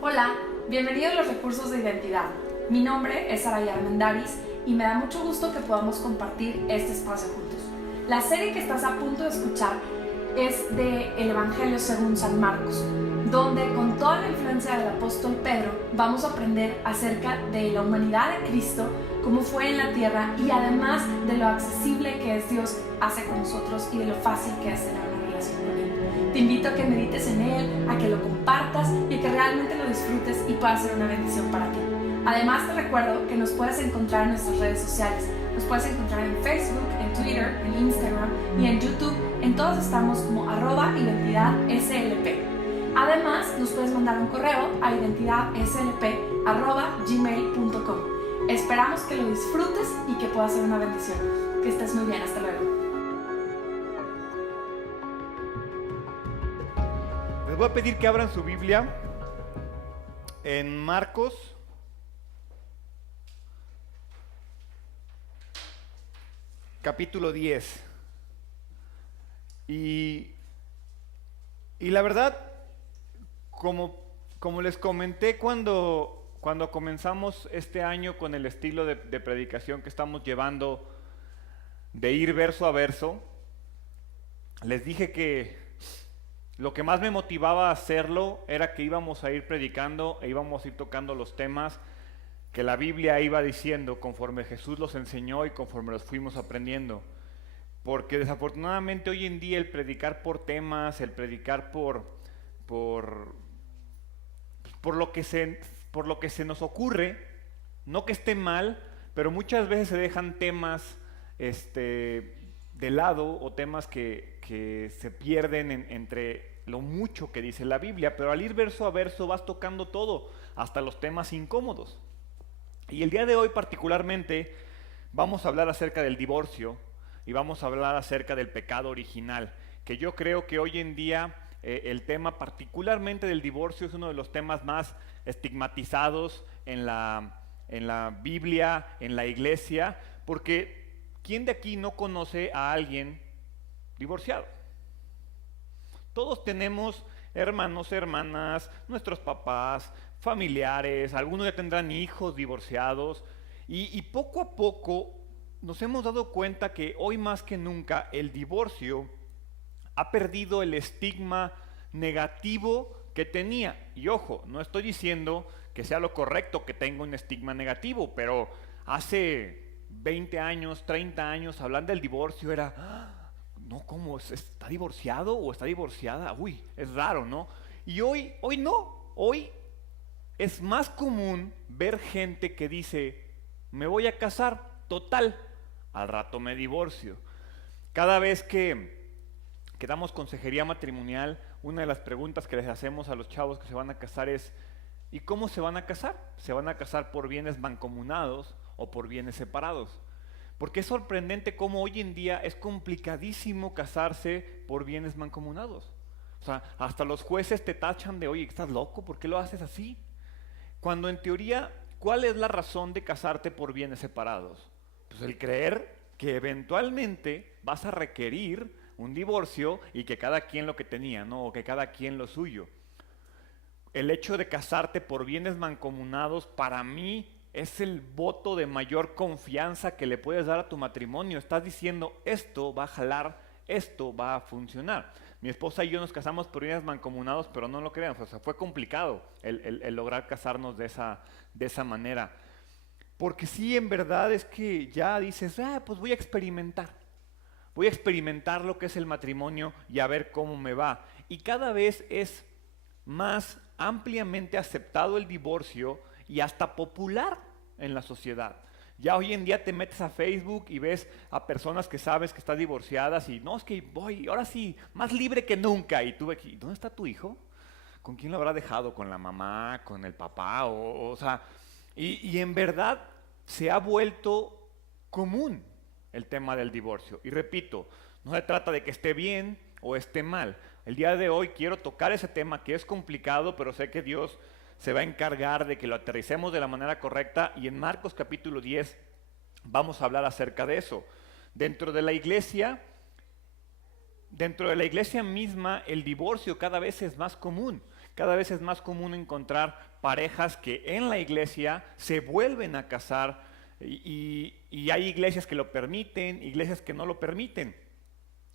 Hola, bienvenido a los recursos de identidad. Mi nombre es Araya Armendáriz y me da mucho gusto que podamos compartir este espacio juntos. La serie que estás a punto de escuchar es de El Evangelio según San Marcos, donde con toda la influencia del apóstol Pedro vamos a aprender acerca de la humanidad de Cristo, cómo fue en la tierra y además de lo accesible que es Dios hace con nosotros y de lo fácil que es tener una relación con Él. Te invito a que medites en Él, a que lo compartas y a que realmente lo disfrutes y pueda ser una bendición para ti. Además te recuerdo que nos puedes encontrar en nuestras redes sociales. Nos puedes encontrar en Facebook, en Twitter, en Instagram y en YouTube. En todos estamos como @identidadslp. Además nos puedes mandar un correo a identidadslp@gmail.com. Esperamos que lo disfrutes y que pueda ser una bendición. Que estés muy bien, hasta luego. Les voy a pedir que abran su Biblia en Marcos, capítulo 10. Y la verdad, como les comenté cuando comenzamos este año con el estilo de predicación que estamos llevando, de ir verso a verso, les dije que lo que más me motivaba a hacerlo era que íbamos a ir predicando e íbamos a ir tocando los temas que la Biblia iba diciendo conforme Jesús los enseñó y conforme los fuimos aprendiendo. Porque desafortunadamente hoy en día el predicar por temas, el predicar por lo que se nos ocurre, no que esté mal, pero muchas veces se dejan temas de lado o temas que se pierden entre lo mucho que dice la Biblia, pero al ir verso a verso vas tocando todo, hasta los temas incómodos. Y el día de hoy particularmente vamos a hablar acerca del divorcio y vamos a hablar acerca del pecado original, que yo creo que hoy en día el tema particularmente del divorcio es uno de los temas más estigmatizados en la Biblia, en la iglesia, porque ¿quién de aquí no conoce a alguien divorciado? Todos tenemos hermanos, hermanas, nuestros papás, familiares, algunos ya tendrán hijos divorciados y poco a poco nos hemos dado cuenta que hoy más que nunca el divorcio ha perdido el estigma negativo que tenía. Y ojo, no estoy diciendo que sea lo correcto que tenga un estigma negativo, pero hace 20 años, 30 años, hablando del divorcio era, no, ¿cómo? ¿Está divorciado o está divorciada? Uy, es raro, ¿no? Y hoy no, hoy es más común ver gente que dice, me voy a casar, total, al rato me divorcio. Cada vez que damos consejería matrimonial, una de las preguntas que les hacemos a los chavos que se van a casar es, ¿y cómo se van a casar? ¿Se van a casar por bienes mancomunados o por bienes separados? Porque es sorprendente cómo hoy en día es complicadísimo casarse por bienes mancomunados. O sea, hasta los jueces te tachan de, oye, ¿estás loco? ¿Por qué lo haces así? Cuando en teoría, ¿cuál es la razón de casarte por bienes separados? Pues el creer que eventualmente vas a requerir un divorcio y que cada quien lo que tenía, ¿no? O que cada quien lo suyo. El hecho de casarte por bienes mancomunados para mí es el voto de mayor confianza que le puedes dar a tu matrimonio. Estás diciendo, esto va a jalar, esto va a funcionar. Mi esposa y yo nos casamos por bienes mancomunados, pero no lo crean, o sea, fue complicado el lograr casarnos de esa manera. Porque sí, en verdad es que ya dices, pues voy a experimentar lo que es el matrimonio y a ver cómo me va. Y cada vez es más ampliamente aceptado el divorcio y hasta popular en la sociedad. Ya hoy en día te metes a Facebook y ves a personas que sabes que están divorciadas y no, es que voy, ahora sí, más libre que nunca. Y tú aquí, ¿dónde está tu hijo? ¿Con quién lo habrá dejado? ¿Con la mamá? ¿Con el papá? O sea, y en verdad se ha vuelto común el tema del divorcio. Y repito, no se trata de que esté bien o esté mal. El día de hoy quiero tocar ese tema que es complicado, pero sé que Dios se va a encargar de que lo aterricemos de la manera correcta y en Marcos capítulo 10 vamos a hablar acerca de eso. Dentro de la iglesia misma el divorcio cada vez es más común. Cada vez es más común encontrar parejas que en la iglesia se vuelven a casar y hay iglesias que lo permiten, iglesias que no lo permiten.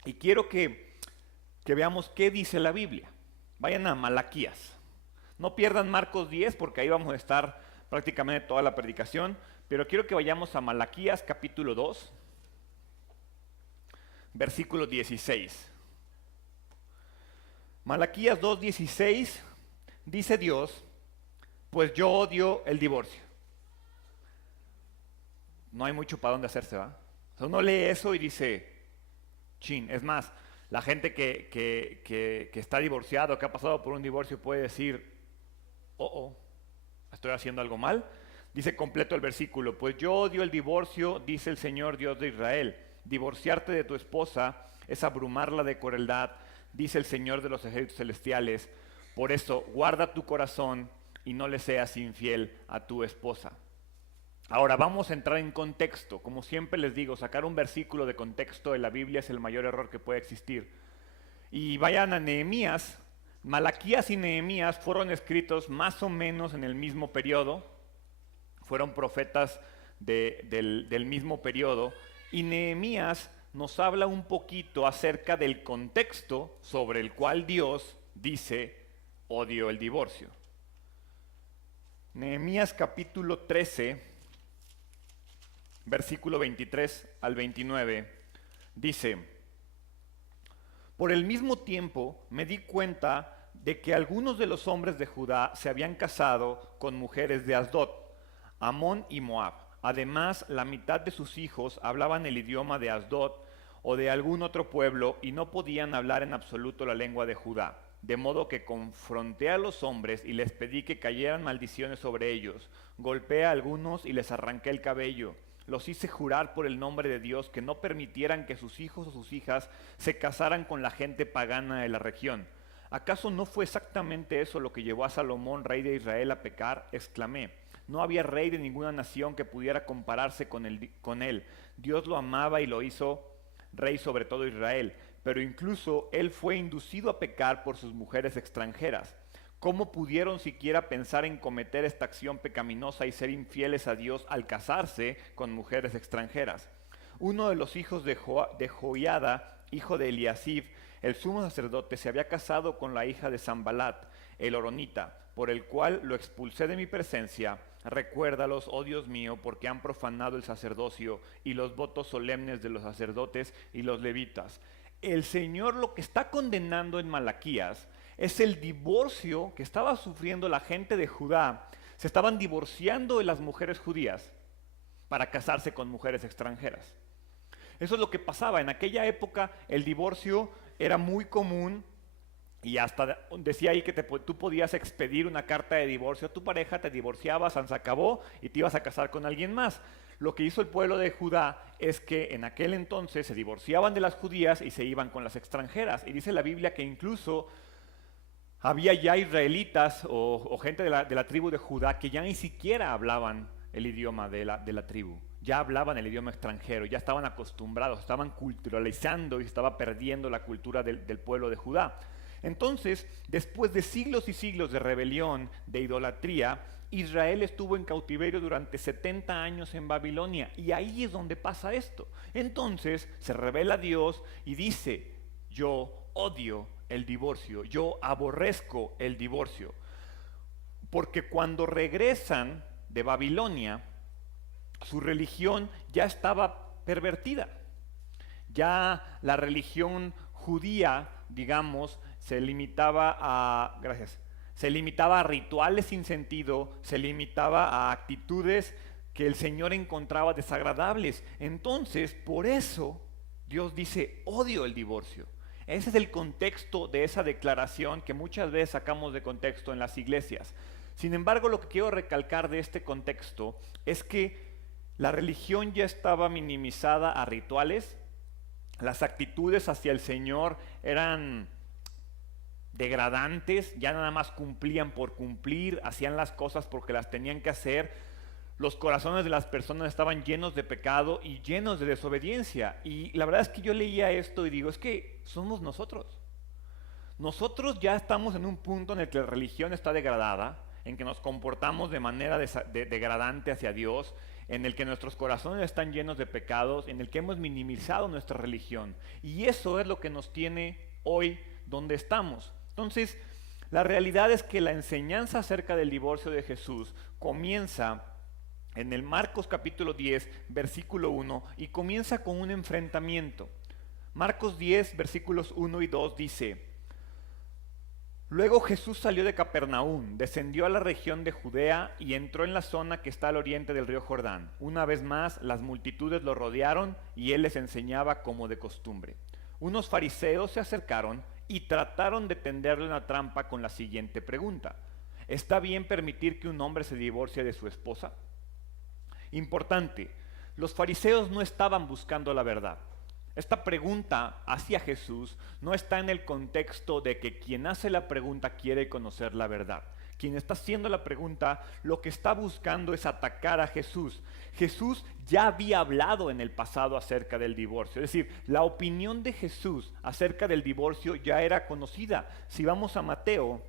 Y quiero que veamos qué dice la Biblia. Vayan a Malaquías. No pierdan Marcos 10 porque ahí vamos a estar prácticamente toda la predicación, pero quiero que vayamos a Malaquías capítulo 2, versículo 16. Malaquías 2:16 dice Dios, pues yo odio el divorcio. No hay mucho para dónde hacerse, ¿va? O sea, uno lee eso y dice, chin. Es más, la gente que está divorciado, que ha pasado por un divorcio puede decir, estoy haciendo algo mal. Dice completo el versículo, pues yo odio el divorcio, dice el Señor Dios de Israel. Divorciarte de tu esposa es abrumarla de crueldad, dice el Señor de los ejércitos celestiales. Por eso, guarda tu corazón y no le seas infiel a tu esposa. Ahora vamos a entrar en contexto. Como siempre les digo, sacar un versículo de contexto de la Biblia es el mayor error que puede existir. Y vayan a Nehemías. Malaquías y Nehemías fueron escritos más o menos en el mismo periodo. Fueron profetas del mismo periodo. Y Nehemías nos habla un poquito acerca del contexto sobre el cual Dios dice, odio el divorcio. Nehemías capítulo 13, versículo 23 al 29, dice, por el mismo tiempo me di cuenta de que algunos de los hombres de Judá se habían casado con mujeres de Asdod, Amón y Moab. Además, la mitad de sus hijos hablaban el idioma de Asdod o de algún otro pueblo y no podían hablar en absoluto la lengua de Judá. De modo que confronté a los hombres y les pedí que cayeran maldiciones sobre ellos. Golpeé a algunos y les arranqué el cabello. Los hice jurar por el nombre de Dios que no permitieran que sus hijos o sus hijas se casaran con la gente pagana de la región. ¿Acaso no fue exactamente eso lo que llevó a Salomón, rey de Israel, a pecar? Exclamé. No había rey de ninguna nación que pudiera compararse con él. Dios lo amaba y lo hizo rey sobre todo Israel, pero incluso él fue inducido a pecar por sus mujeres extranjeras. ¿Cómo pudieron siquiera pensar en cometer esta acción pecaminosa y ser infieles a Dios al casarse con mujeres extranjeras? Uno de los hijos de Joiada, hijo de Eliasib, el sumo sacerdote, se había casado con la hija de Sambalat, el horonita, por el cual lo expulsé de mi presencia. Recuérdalos, oh Dios mío, porque han profanado el sacerdocio y los votos solemnes de los sacerdotes y los levitas. El Señor lo que está condenando en Malaquías es el divorcio que estaba sufriendo la gente de Judá. Se estaban divorciando de las mujeres judías para casarse con mujeres extranjeras. Eso es lo que pasaba. En aquella época el divorcio era muy común y hasta decía ahí que tú podías expedir una carta de divorcio a tu pareja, te divorciabas, se acabó y te ibas a casar con alguien más. Lo que hizo el pueblo de Judá es que en aquel entonces se divorciaban de las judías y se iban con las extranjeras. Y dice la Biblia que incluso había ya israelitas o gente de la tribu de Judá que ya ni siquiera hablaban el idioma de la tribu. Ya hablaban el idioma extranjero, ya estaban acostumbrados, estaban culturalizando y estaba perdiendo la cultura del pueblo de Judá. Entonces, después de siglos y siglos de rebelión, de idolatría, Israel estuvo en cautiverio durante 70 años en Babilonia, y ahí es donde pasa esto. Entonces se revela Dios y dice, yo odio el divorcio, yo aborrezco el divorcio, porque cuando regresan de Babilonia, su religión ya estaba pervertida. Ya la religión judía, digamos, se limitaba a rituales sin sentido, se limitaba a actitudes que el Señor encontraba desagradables. Entonces, por eso, Dios dice, odio el divorcio. Ese es el contexto de esa declaración que muchas veces sacamos de contexto en las iglesias. Sin embargo, lo que quiero recalcar de este contexto es que la religión ya estaba minimizada a rituales, las actitudes hacia el Señor eran degradantes, ya nada más cumplían por cumplir, hacían las cosas porque las tenían que hacer. Los corazones de las personas estaban llenos de pecado y llenos de desobediencia. Y la verdad es que yo leía esto y digo, es que somos nosotros. nosotros ya estamos en un punto en el que la religión está degradada, en que nos comportamos de manera degradante hacia Dios, en el que nuestros corazones están llenos de pecados, en el que hemos minimizado nuestra religión. Y eso es lo que nos tiene hoy donde estamos. Entonces, la realidad es que la enseñanza acerca del divorcio de Jesús comienza en el Marcos capítulo 10, versículo 1, y comienza con un enfrentamiento. Marcos 10, versículos 1 y 2 dice: Luego Jesús salió de Capernaum, descendió a la región de Judea y entró en la zona que está al oriente del río Jordán. Una vez más, las multitudes lo rodearon y él les enseñaba como de costumbre. Unos fariseos se acercaron y trataron de tenderle una trampa con la siguiente pregunta: ¿está bien permitir que un hombre se divorcie de su esposa? Importante, los fariseos no estaban buscando la verdad. Esta pregunta hacia Jesús no está en el contexto de que quien hace la pregunta quiere conocer la verdad. Quien está haciendo la pregunta lo que está buscando es atacar a Jesús. Jesús ya había hablado en el pasado acerca del divorcio. Es decir, la opinión de Jesús acerca del divorcio ya era conocida. Si vamos a Mateo,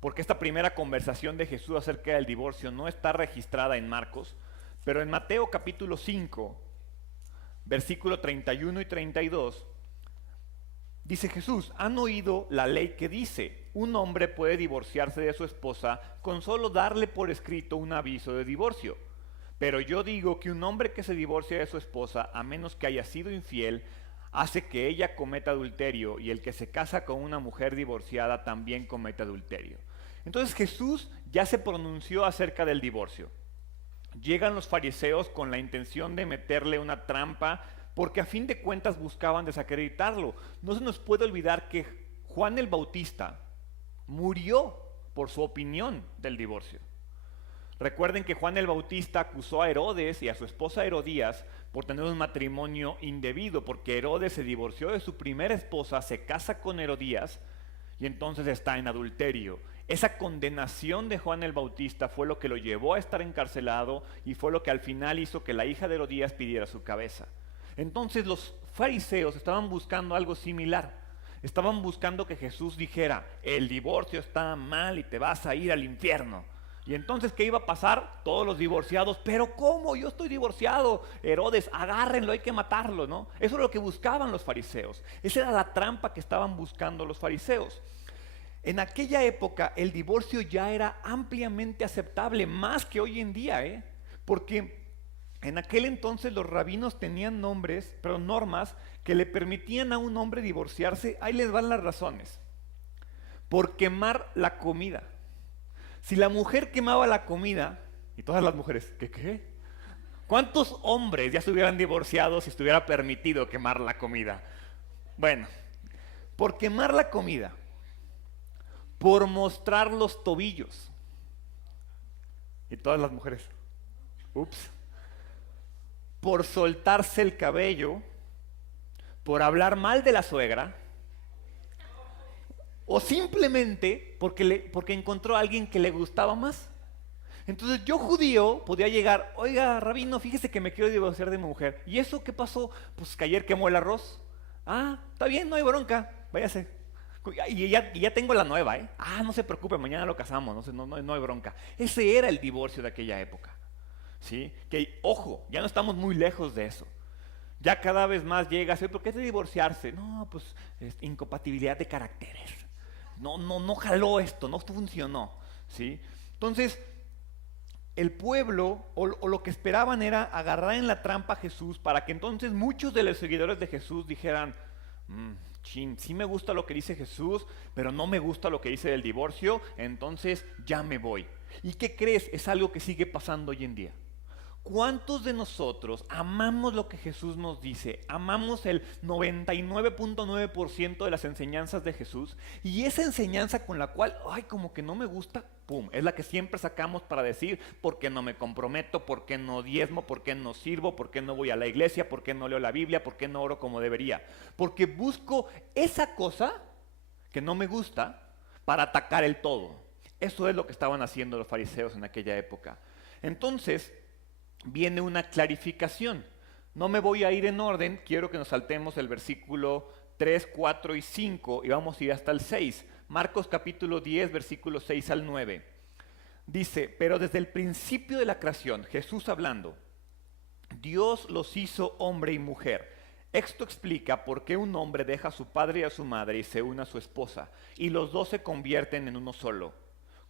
porque esta primera conversación de Jesús acerca del divorcio no está registrada en Marcos, pero en Mateo capítulo 5, versículo 31 y 32, dice Jesús: ¿han oído la ley que dice, un hombre puede divorciarse de su esposa con solo darle por escrito un aviso de divorcio? Pero yo digo que un hombre que se divorcia de su esposa, a menos que haya sido infiel, hace que ella cometa adulterio, y el que se casa con una mujer divorciada también comete adulterio. Entonces Jesús ya se pronunció acerca del divorcio. Llegan los fariseos con la intención de meterle una trampa, porque a fin de cuentas buscaban desacreditarlo. No se nos puede olvidar que Juan el Bautista murió por su opinión del divorcio. Recuerden que Juan el Bautista acusó a Herodes y a su esposa Herodías por tener un matrimonio indebido, porque Herodes se divorció de su primera esposa, se casa con Herodías y entonces está en adulterio. Esa condenación de Juan el Bautista fue lo que lo llevó a estar encarcelado y fue lo que al final hizo que la hija de Herodías pidiera su cabeza. Entonces los fariseos estaban buscando algo similar. Estaban buscando que Jesús dijera: el divorcio está mal y te vas a ir al infierno. Y entonces, ¿qué iba a pasar? Todos los divorciados: ¿pero cómo? Yo estoy divorciado. Herodes, agárrenlo, hay que matarlo, ¿no? Eso es lo que buscaban los fariseos. Esa era la trampa que estaban buscando los fariseos. En aquella época el divorcio ya era ampliamente aceptable, más que hoy en día, porque en aquel entonces los rabinos tenían normas que le permitían a un hombre divorciarse. Ahí les van las razones: por quemar la comida. Si la mujer quemaba la comida, y todas las mujeres, ¿qué? ¿Cuántos hombres ya se hubieran divorciado si estuviera permitido quemar la comida? Bueno, por quemar la comida, por mostrar los tobillos, y todas las mujeres, ups, por soltarse el cabello, por hablar mal de la suegra, o simplemente porque encontró a alguien que le gustaba más. Entonces yo, judío, podía llegar: oiga, rabino, fíjese que me quiero divorciar de mi mujer. ¿Y eso qué pasó? Pues que ayer quemó el arroz. Ah, está bien, no hay bronca, váyase. Y ya tengo la nueva, Ah, no se preocupe, mañana lo casamos, no hay bronca. Ese era el divorcio de aquella época, ¿sí? Que, ojo, ya no estamos muy lejos de eso. Ya cada vez más llega: ¿por qué es de divorciarse? No, pues incompatibilidad de caracteres. No jaló esto, no funcionó, ¿sí? Entonces, el pueblo o lo que esperaban era agarrar en la trampa a Jesús, para que entonces muchos de los seguidores de Jesús dijeran: sí me gusta lo que dice Jesús, pero no me gusta lo que dice del divorcio, entonces ya me voy. ¿Y qué crees? Es algo que sigue pasando hoy en día. ¿Cuántos de nosotros amamos lo que Jesús nos dice? Amamos el 99.9% de las enseñanzas de Jesús, y esa enseñanza con la cual, como que no me gusta, pum, es la que siempre sacamos para decir: ¿por qué no me comprometo? ¿Por qué no diezmo? ¿Por qué no sirvo? ¿Por qué no voy a la iglesia? ¿Por qué no leo la Biblia? ¿Por qué no oro como debería? Porque busco esa cosa que no me gusta para atacar el todo. Eso es lo que estaban haciendo los fariseos en aquella época. Entonces viene una clarificación. No me voy a ir en orden, quiero que nos saltemos el versículo 3, 4 y 5 y vamos a ir hasta el 6. Marcos capítulo 10, versículos 6 al 9. Dice, pero desde el principio de la creación, Jesús hablando, Dios los hizo hombre y mujer. Esto explica por qué un hombre deja a su padre y a su madre y se une a su esposa, y los dos se convierten en uno solo.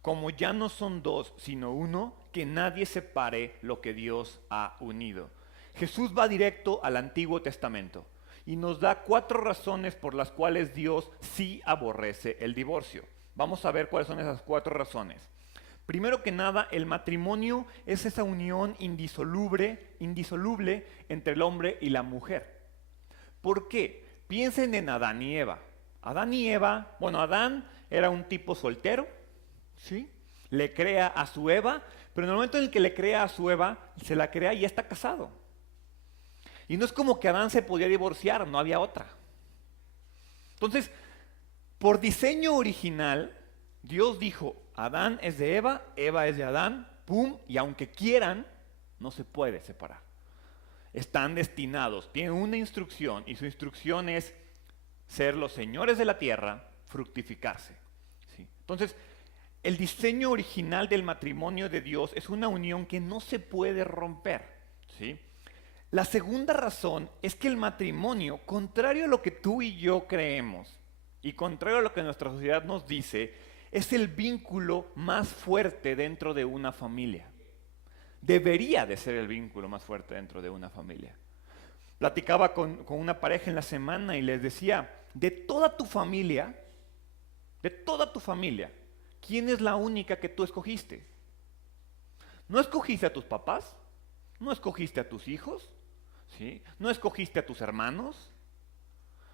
Como ya no son dos, sino uno, que nadie separe lo que Dios ha unido. Jesús va directo al Antiguo Testamento y nos da 4 razones por las cuales Dios sí aborrece el divorcio. Vamos a ver cuáles son esas 4 razones. Primero que nada, el matrimonio es esa unión indisoluble entre el hombre y la mujer. ¿Por qué? Piensen en Adán y Eva. Adán y Eva, Adán era un tipo soltero, ¿sí? Le crea a su Eva, pero en el momento en el que le crea a su Eva, se la crea y ya está casado. Y no es como que Adán se podía divorciar, no había otra. Entonces, por diseño original, Dios dijo, Adán es de Eva, Eva es de Adán, pum, y aunque quieran, no se puede separar. Están destinados, tienen una instrucción, y su instrucción es ser los señores de la tierra, fructificarse. ¿Sí? Entonces, el diseño original del matrimonio de Dios es una unión que no se puede romper. ¿Sí? La segunda razón es que el matrimonio, contrario a lo que tú y yo creemos, y contrario a lo que nuestra sociedad nos dice, es el vínculo más fuerte dentro de una familia. Debería de ser el vínculo más fuerte dentro de una familia. Platicaba con una pareja en la semana y les decía, de toda tu familia, ¿quién es la única que tú escogiste? No escogiste a tus papás, no escogiste a tus hijos, ¿sí? No escogiste a tus hermanos.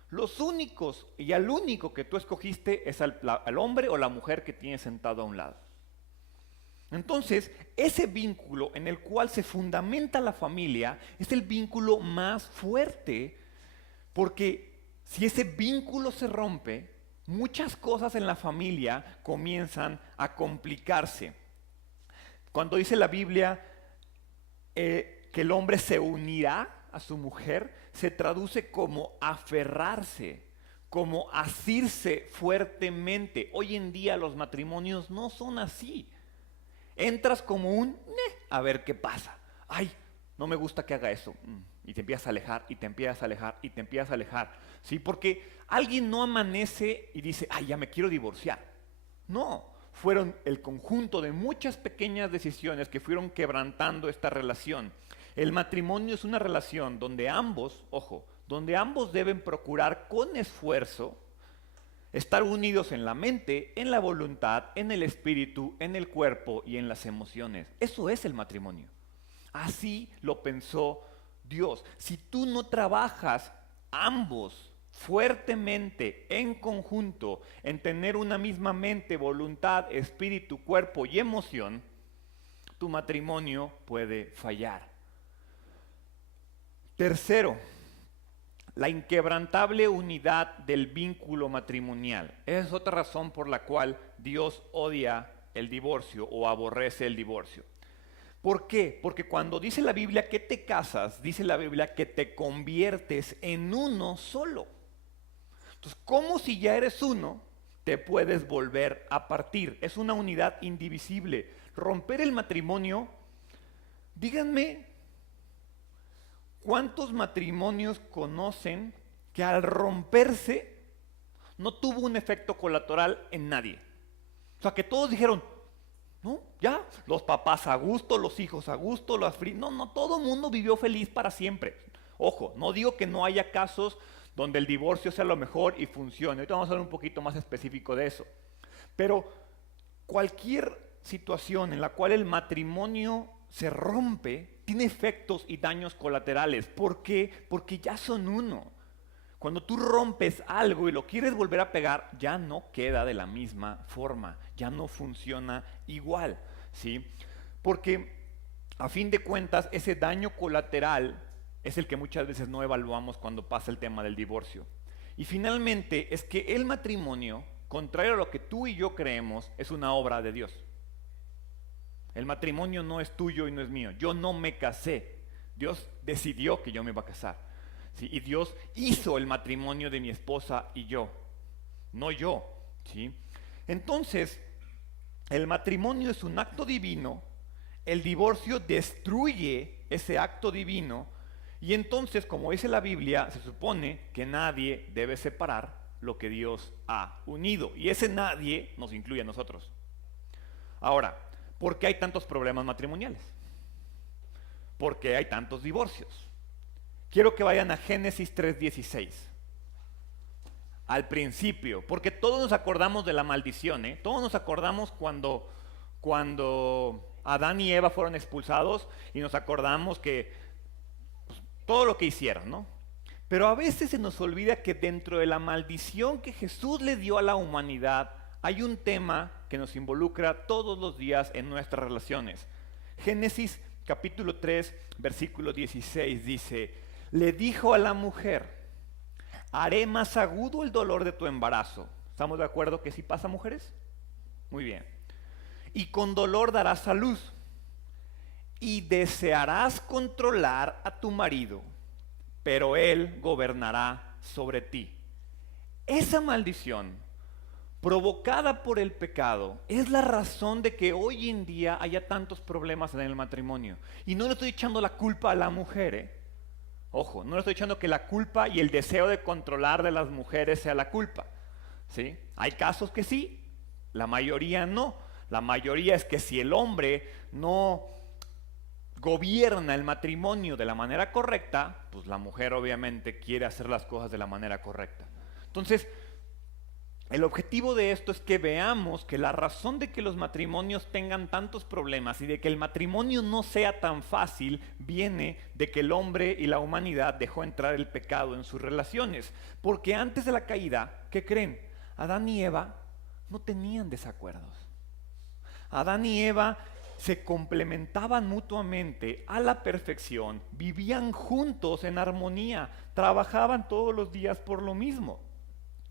Los únicos y al único que tú escogiste es al hombre o la mujer que tienes sentado a un lado. Entonces, ese vínculo en el cual se fundamenta la familia es el vínculo más fuerte, porque si ese vínculo se rompe, muchas cosas en la familia comienzan a complicarse. Cuando dice la Biblia que el hombre se unirá a su mujer, se traduce como aferrarse, como asirse fuertemente. Hoy en día los matrimonios no son así. Entras como un, a ver qué pasa. Ay, no me gusta que haga eso. Y te empiezas a alejar, y te empiezas a alejar, y te empiezas a alejar. ¿Sí? Porque alguien no amanece y dice, ay, ya me quiero divorciar. No, fueron el conjunto de muchas pequeñas decisiones que fueron quebrantando esta relación. El matrimonio es una relación donde ambos, donde ambos deben procurar con esfuerzo estar unidos en la mente, en la voluntad, en el espíritu, en el cuerpo y en las emociones. Eso es el matrimonio. Así lo pensó Dios. Si tú no trabajas ambos fuertemente, en conjunto, en tener una misma mente, voluntad, espíritu, cuerpo y emoción, tu matrimonio puede fallar. Tercero, la inquebrantable unidad del vínculo matrimonial. Esa es otra razón por la cual Dios odia el divorcio o aborrece el divorcio. ¿Por qué? Porque cuando dice la Biblia que te casas, dice la Biblia que te conviertes en uno solo. Entonces, ¿cómo si ya eres uno, te puedes volver a partir? Es una unidad indivisible. Romper el matrimonio, díganme, ¿cuántos matrimonios conocen que al romperse no tuvo un efecto colateral en nadie? O sea, que todos dijeron, no, ya, los papás a gusto, los hijos a gusto, no, todo el mundo vivió feliz para siempre. Ojo, no digo que no haya casos donde el divorcio sea lo mejor y funcione. Ahorita vamos a hablar un poquito más específico de eso. Pero cualquier situación en la cual el matrimonio se rompe, tiene efectos y daños colaterales. ¿Por qué? Porque ya son uno. Cuando tú rompes algo y lo quieres volver a pegar, ya no queda de la misma forma, ya no funciona igual, ¿sí? Porque a fin de cuentas ese daño colateral es el que muchas veces no evaluamos cuando pasa el tema del divorcio. Y finalmente es que el matrimonio, contrario a lo que tú y yo creemos, es una obra de Dios. El matrimonio no es tuyo y no es mío. Yo no me casé. Dios decidió que yo me iba a casar. ¿sí? Y Dios hizo el matrimonio de mi esposa y yo, no yo, ¿sí? Entonces, el matrimonio es un acto divino, el divorcio destruye ese acto divino, y entonces, como dice la Biblia, se supone que nadie debe separar lo que Dios ha unido, y ese nadie nos incluye a nosotros. Ahora, ¿por qué hay tantos problemas matrimoniales? ¿Por qué hay tantos divorcios? Quiero que vayan a Génesis 3:16. Al principio, porque todos nos acordamos de la maldición, ¿eh? Todos nos acordamos cuando Adán y Eva fueron expulsados, y nos acordamos que pues, todo lo que hicieron, ¿no? Pero a veces se nos olvida que dentro de la maldición que Jesús le dio a la humanidad, hay un tema que nos involucra todos los días en nuestras relaciones. Génesis capítulo 3, versículo 16 dice: le dijo a la mujer, haré más agudo el dolor de tu embarazo. ¿Estamos de acuerdo que sí pasa, mujeres? Muy bien. Y con dolor darás a luz, y desearás controlar a tu marido, pero él gobernará sobre ti. Esa maldición provocada por el pecado es la razón de que hoy en día haya tantos problemas en el matrimonio. Y no le estoy echando la culpa a la mujer, ¿eh? Ojo, no le estoy echando que la culpa y el deseo de controlar de las mujeres sea la culpa, ¿sí? Hay casos que sí, la mayoría no. La mayoría es que si el hombre no gobierna el matrimonio de la manera correcta, pues la mujer obviamente quiere hacer las cosas de la manera correcta. Entonces, el objetivo de esto es que veamos que la razón de que los matrimonios tengan tantos problemas y de que el matrimonio no sea tan fácil viene de que el hombre y la humanidad dejó entrar el pecado en sus relaciones. Porque antes de la caída, ¿qué creen? Adán y Eva no tenían desacuerdos. Adán y Eva se complementaban mutuamente a la perfección, vivían juntos en armonía, trabajaban todos los días por lo mismo.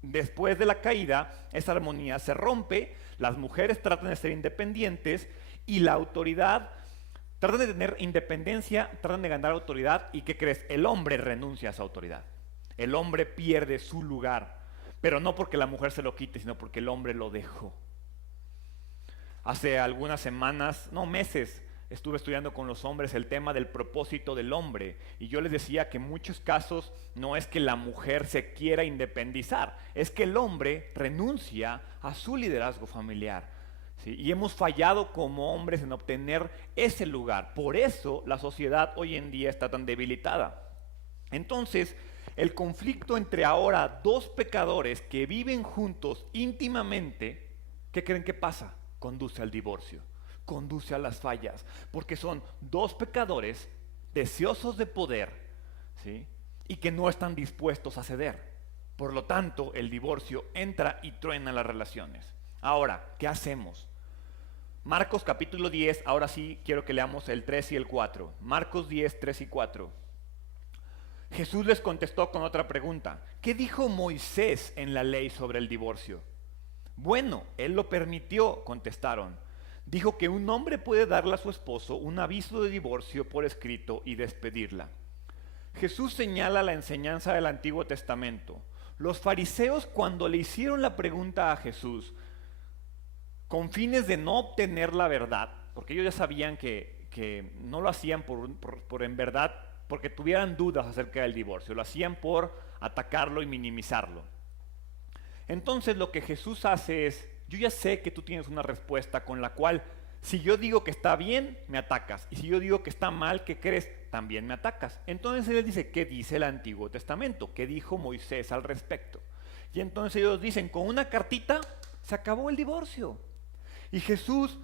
Después de la caída, esa armonía se rompe, las mujeres tratan de ser independientes y la autoridad, tratan de tener independencia, tratan de ganar autoridad, y ¿qué crees? El hombre renuncia a esa autoridad. El hombre pierde su lugar, pero no porque la mujer se lo quite, sino porque el hombre lo dejó. Hace algunas semanas, no meses, estuve estudiando con los hombres el tema del propósito del hombre, y yo les decía que en muchos casos no es que la mujer se quiera independizar, es que el hombre renuncia a su liderazgo familiar, ¿sí? Y hemos fallado como hombres en obtener ese lugar. Por eso la sociedad hoy en día está tan debilitada. Entonces, el conflicto entre ahora dos pecadores que viven juntos íntimamente, ¿qué creen que pasa? Conduce al divorcio, conduce a las fallas, porque son dos pecadores deseosos de poder, ¿sí? Y que no están dispuestos a ceder. Por lo tanto, el divorcio entra y truena las relaciones. Ahora, ¿qué hacemos? Marcos capítulo 10, ahora sí quiero que leamos el 3 y el 4. Marcos 10, 3 y 4. Jesús les contestó con otra pregunta. ¿Qué dijo Moisés en la ley sobre el divorcio? Bueno, él lo permitió, contestaron. Dijo que un hombre puede darle a su esposo un aviso de divorcio por escrito y despedirla. Jesús señala la enseñanza del Antiguo Testamento. Los fariseos, cuando le hicieron la pregunta a Jesús, con fines de no obtener la verdad, porque ellos ya sabían que no lo hacían por en verdad, porque tuvieran dudas acerca del divorcio, lo hacían por atacarlo y minimizarlo. Entonces lo que Jesús hace es, yo ya sé que tú tienes una respuesta con la cual, si yo digo que está bien, me atacas. Y si yo digo que está mal, ¿qué crees? También me atacas. Entonces él dice, ¿qué dice el Antiguo Testamento? ¿Qué dijo Moisés al respecto? Y entonces ellos dicen, con una cartita se acabó el divorcio. Y Jesús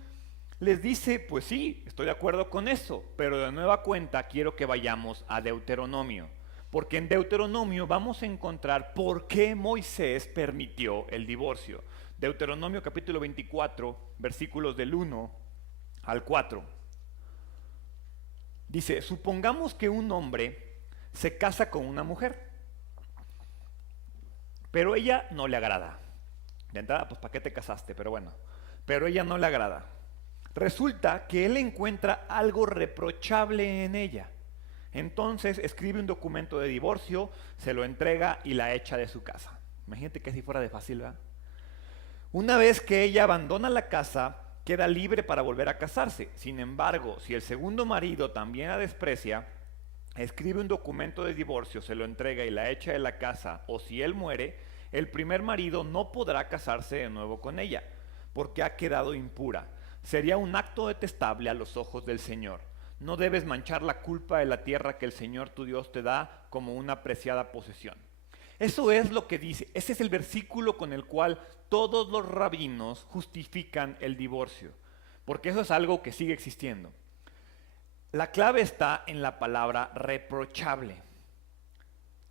les dice, pues sí, estoy de acuerdo con eso, pero de nueva cuenta quiero que vayamos a Deuteronomio. Porque en Deuteronomio vamos a encontrar por qué Moisés permitió el divorcio. Deuteronomio capítulo 24, versículos del 1 al 4. Dice, supongamos que un hombre se casa con una mujer, pero ella no le agrada. De entrada, pues ¿para qué te casaste? Pero bueno, pero ella no le agrada. Resulta que él encuentra algo reprochable en ella. Entonces escribe un documento de divorcio, se lo entrega y la echa de su casa. Imagínate que si fuera de fácil, ¿verdad? Una vez que ella abandona la casa, queda libre para volver a casarse. Sin embargo, si el segundo marido también la desprecia, escribe un documento de divorcio, se lo entrega y la echa de la casa, o si él muere, el primer marido no podrá casarse de nuevo con ella, porque ha quedado impura. Sería un acto detestable a los ojos del Señor. No debes manchar la culpa de la tierra que el Señor tu Dios te da como una preciada posesión. Eso es lo que dice, ese es el versículo con el cual todos los rabinos justifican el divorcio, porque eso es algo que sigue existiendo. La clave está en la palabra reprochable.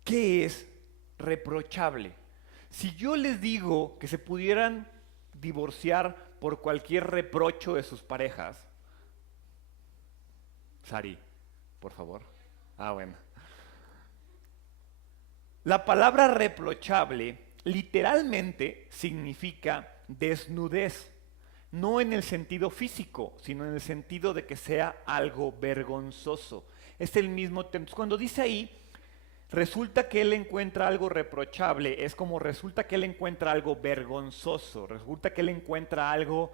¿Qué es reprochable? Si yo les digo que se pudieran divorciar por cualquier reprocho de sus parejas, Sari, por favor. Bueno. La palabra reprochable literalmente significa desnudez, no en el sentido físico, sino en el sentido de que sea algo vergonzoso. Es el mismo tema. Cuando dice ahí, resulta que él encuentra algo reprochable, es como resulta que él encuentra algo vergonzoso, resulta que él encuentra algo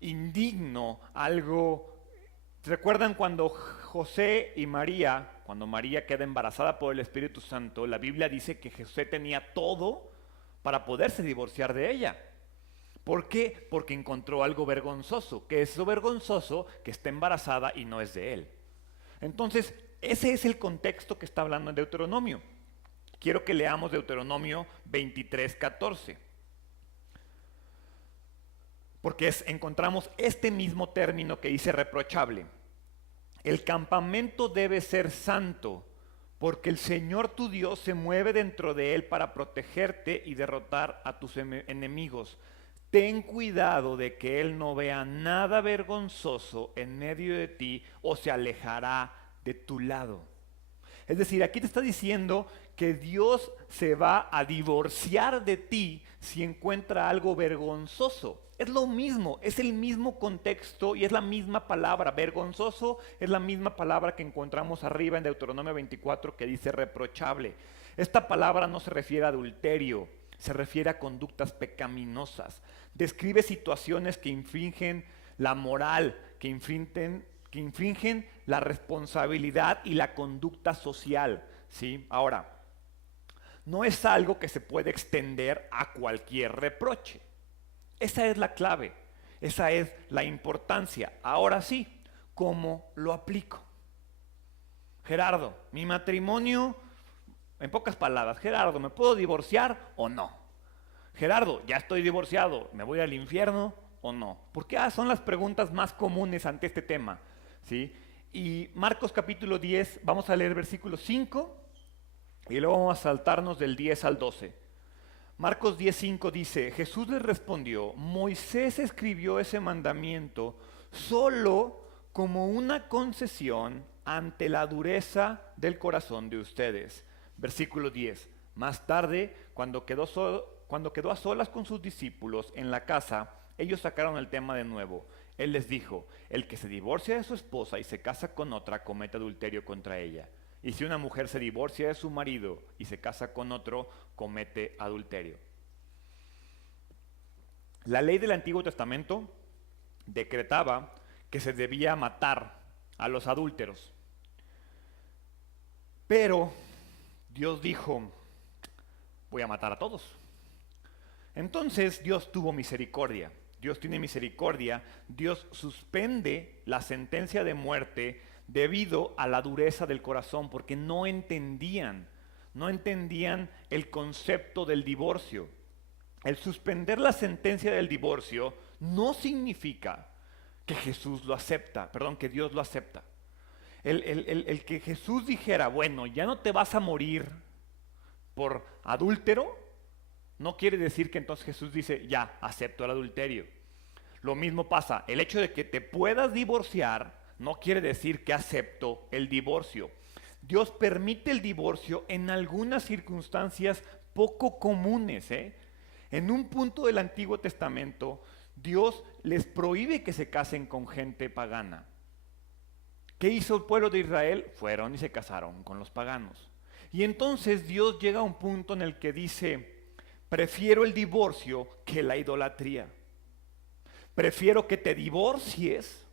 indigno, algo... ¿Recuerdan cuando José y María, cuando María queda embarazada por el Espíritu Santo, la Biblia dice que José tenía todo para poderse divorciar de ella? ¿Por qué? Porque encontró algo vergonzoso. ¿Qué es lo vergonzoso? Que está embarazada y no es de él. Entonces, ese es el contexto que está hablando en Deuteronomio. Quiero que leamos Deuteronomio 23:14. Porque encontramos este mismo término que dice reprochable. El campamento debe ser santo, porque el Señor tu Dios se mueve dentro de él para protegerte y derrotar a tus enemigos. Ten cuidado de que él no vea nada vergonzoso en medio de ti o se alejará de tu lado. Es decir, aquí te está diciendo que Dios se va a divorciar de ti si encuentra algo vergonzoso. Es lo mismo, es el mismo contexto y es la misma palabra. Vergonzoso es la misma palabra que encontramos arriba en Deuteronomio 24 que dice reprochable. Esta palabra no se refiere a adulterio, se refiere a conductas pecaminosas. Describe situaciones que infringen la moral, que infringen la responsabilidad y la conducta social, ¿sí? Ahora, no es algo que se puede extender a cualquier reproche. Esa es la clave, esa es la importancia. Ahora sí, ¿cómo lo aplico? Gerardo, mi matrimonio, en pocas palabras, Gerardo, ¿me puedo divorciar o no? Gerardo, ya estoy divorciado, ¿me voy al infierno o no? Porque son las preguntas más comunes ante este tema, ¿sí? Y Marcos capítulo 10, vamos a leer versículo 5 y luego vamos a saltarnos del 10 al 12. Marcos 10:5 dice, Jesús les respondió, Moisés escribió ese mandamiento solo como una concesión ante la dureza del corazón de ustedes. Versículo 10, más tarde, cuando quedó a solas con sus discípulos en la casa, ellos sacaron el tema de nuevo. Él les dijo, el que se divorcia de su esposa y se casa con otra comete adulterio contra ella. Y si una mujer se divorcia de su marido y se casa con otro, comete adulterio. La ley del Antiguo Testamento decretaba que se debía matar a los adúlteros. Pero Dios dijo, voy a matar a todos. Entonces Dios tuvo misericordia. Dios tiene misericordia. Dios suspende la sentencia de muerte debido a la dureza del corazón, porque no entendían el concepto del divorcio. El suspender la sentencia del divorcio no significa que Jesús lo acepta, que Dios lo acepta. El que Jesús dijera, bueno, ya no te vas a morir por adúltero, no quiere decir que entonces Jesús dice, ya, acepto el adulterio. Lo mismo pasa, el hecho de que te puedas divorciar no quiere decir que acepto el divorcio. Dios permite el divorcio en algunas circunstancias poco comunes. En un punto del Antiguo Testamento, Dios les prohíbe que se casen con gente pagana. ¿Qué hizo el pueblo de Israel? Fueron y se casaron con los paganos. Y entonces Dios llega a un punto en el que dice, prefiero el divorcio que la idolatría. Prefiero que te divorcies,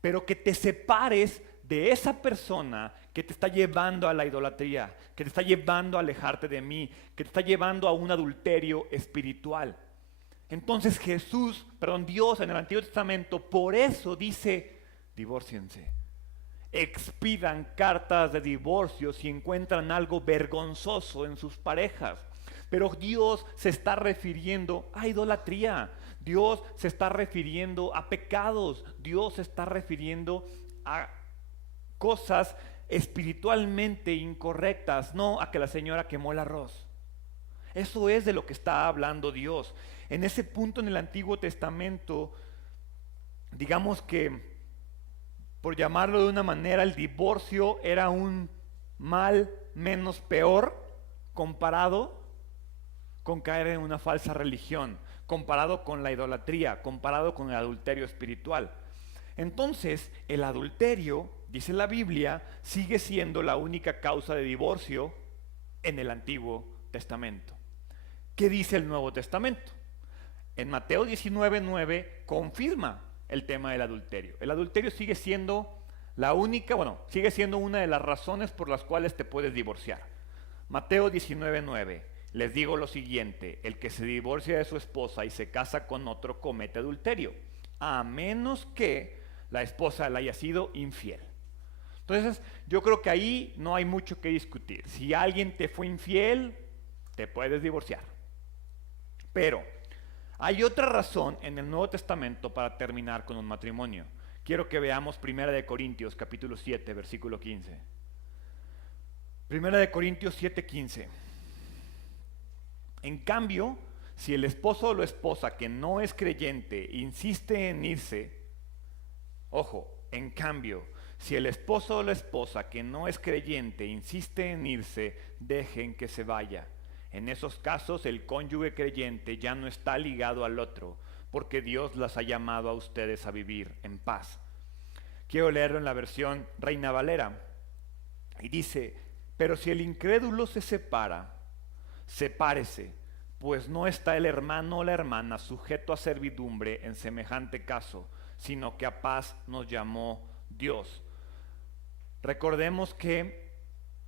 pero que te separes de esa persona que te está llevando a la idolatría, que te está llevando a alejarte de mí, que te está llevando a un adulterio espiritual. Entonces Dios en el Antiguo Testamento, por eso dice, divórciense. Expidan cartas de divorcio si encuentran algo vergonzoso en sus parejas. Pero Dios se está refiriendo a idolatría. Dios se está refiriendo a pecados. Dios se está refiriendo a cosas espiritualmente incorrectas, no a que la señora quemó el arroz. Eso es de lo que está hablando Dios. En ese punto en el Antiguo Testamento, digamos que, por llamarlo de una manera, el divorcio era un mal menos peor comparado con caer en una falsa religión, comparado con la idolatría, comparado con el adulterio espiritual. Entonces, el adulterio, dice la Biblia, sigue siendo la única causa de divorcio en el Antiguo Testamento. ¿Qué dice el Nuevo Testamento? En Mateo 19:9 confirma el tema del adulterio. El adulterio sigue siendo sigue siendo una de las razones por las cuales te puedes divorciar. Mateo 19:9, les digo lo siguiente, el que se divorcia de su esposa y se casa con otro comete adulterio, a menos que la esposa le haya sido infiel. Entonces, yo creo que ahí no hay mucho que discutir. Si alguien te fue infiel, te puedes divorciar. Pero hay otra razón en el Nuevo Testamento para terminar con un matrimonio. Quiero que veamos 1 Corintios capítulo 7, versículo 15. 1 Corintios 7:15. En cambio, si el esposo o la esposa que no es creyente insiste en irse, en cambio, si el esposo o la esposa que no es creyente insiste en irse, dejen que se vaya. En esos casos el cónyuge creyente ya no está ligado al otro, porque Dios las ha llamado a ustedes a vivir en paz. Quiero leerlo en la versión Reina Valera. Y dice, pero si el incrédulo se separa, sepárese, pues no está el hermano o la hermana sujeto a servidumbre en semejante caso, sino que a paz nos llamó Dios. Recordemos que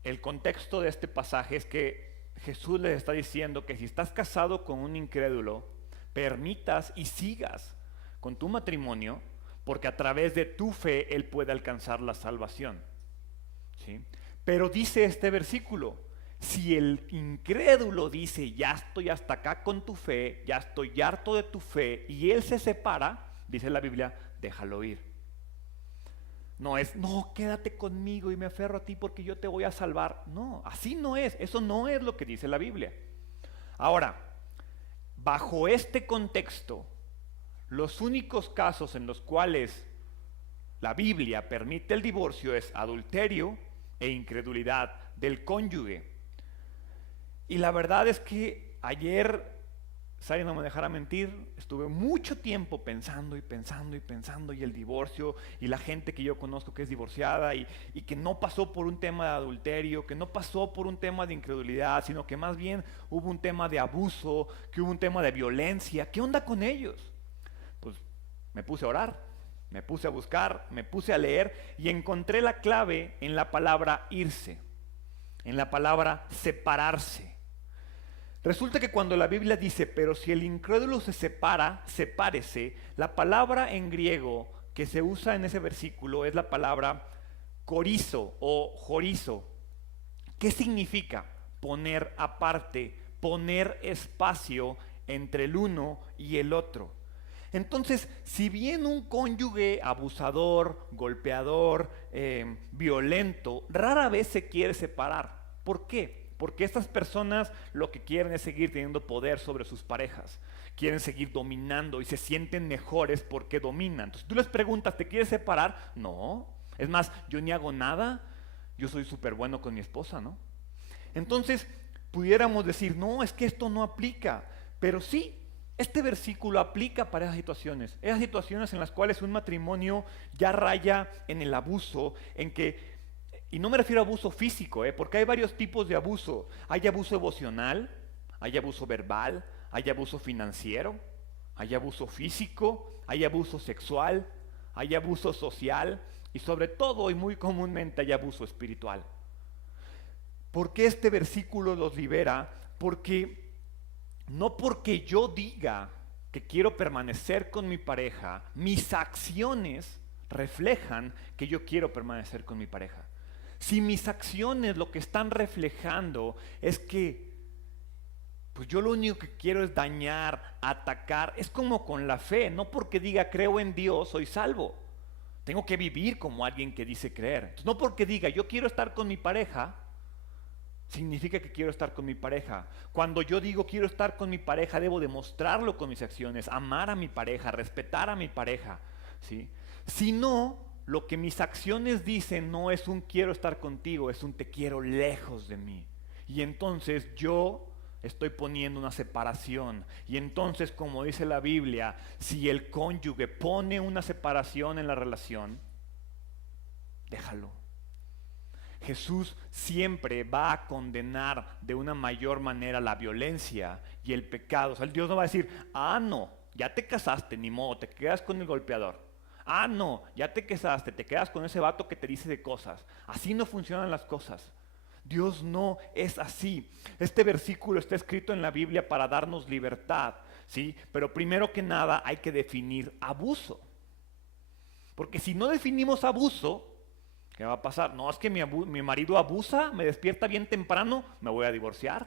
el contexto de este pasaje es que Jesús les está diciendo que si estás casado con un incrédulo, permitas y sigas con tu matrimonio, porque a través de tu fe él puede alcanzar la salvación. ¿Sí? Pero dice este versículo, si el incrédulo dice, ya estoy hasta acá con tu fe, ya estoy harto de tu fe, y él se separa, dice la Biblia, déjalo ir. No es, no, quédate conmigo y me aferro a ti porque yo te voy a salvar. No, así no es, eso no es lo que dice la Biblia. Ahora, bajo este contexto, los únicos casos en los cuales la Biblia permite el divorcio es adulterio e incredulidad del cónyuge. Y la verdad es que ayer, Sari no me dejará mentir, estuve mucho tiempo pensando y el divorcio y la gente que yo conozco que es divorciada y que no pasó por un tema de adulterio, que no pasó por un tema de incredulidad, sino que más bien hubo un tema de abuso, que hubo un tema de violencia. ¿Qué onda con ellos? Pues me puse a orar, me puse a buscar, me puse a leer y encontré la clave en la palabra irse, en la palabra separarse. Resulta que cuando la Biblia dice, pero si el incrédulo se separa, sepárese, la palabra en griego que se usa en ese versículo es la palabra corizo o jorizo. ¿Qué significa? Poner aparte, poner espacio entre el uno y el otro. Entonces, si bien un cónyuge abusador, golpeador, violento, rara vez se quiere separar. ¿Por qué? Porque estas personas lo que quieren es seguir teniendo poder sobre sus parejas. Quieren seguir dominando y se sienten mejores porque dominan. Entonces tú les preguntas, ¿te quieres separar? No. Es más, yo ni hago nada. Yo soy súper bueno con mi esposa, ¿no? Entonces pudiéramos decir, no, es que esto no aplica. Pero sí, Este versículo aplica para esas situaciones en las cuales un matrimonio ya raya en el abuso, y no me refiero a abuso físico, porque hay varios tipos de abuso. Hay abuso emocional, hay abuso verbal, hay abuso financiero, hay abuso físico, hay abuso sexual, hay abuso social y sobre todo y muy comúnmente hay abuso espiritual. ¿Por qué este versículo los libera? No porque yo diga que quiero permanecer con mi pareja, mis acciones reflejan que yo quiero permanecer con mi pareja. Si mis acciones lo que están reflejando es que pues yo lo único que quiero es dañar, atacar, es como con la fe, no porque diga creo en Dios soy salvo. Tengo que vivir como alguien que dice creer. Entonces, no porque diga yo quiero estar con mi pareja, significa que quiero estar con mi pareja. Cuando yo digo quiero estar con mi pareja, debo demostrarlo con mis acciones, amar a mi pareja, respetar a mi pareja, ¿sí? Si no, lo que mis acciones dicen no es un quiero estar contigo, es un te quiero lejos de mí. Y entonces yo estoy poniendo una separación. Y entonces, como dice la Biblia, si el cónyuge pone una separación en la relación, déjalo. Jesús siempre va a condenar de una mayor manera la violencia y el pecado. O sea, Dios no va a decir, no, ya te casaste, ni modo, te quedas con el golpeador. No, ya te casaste, te quedas con ese vato que te dice de cosas. Así no funcionan las cosas. Dios no es así. Este versículo está escrito en la Biblia para darnos libertad, ¿sí? Pero primero que nada hay que definir abuso. Porque si no definimos abuso, ¿qué va a pasar? No, es que mi marido abusa, me despierta bien temprano, me voy a divorciar.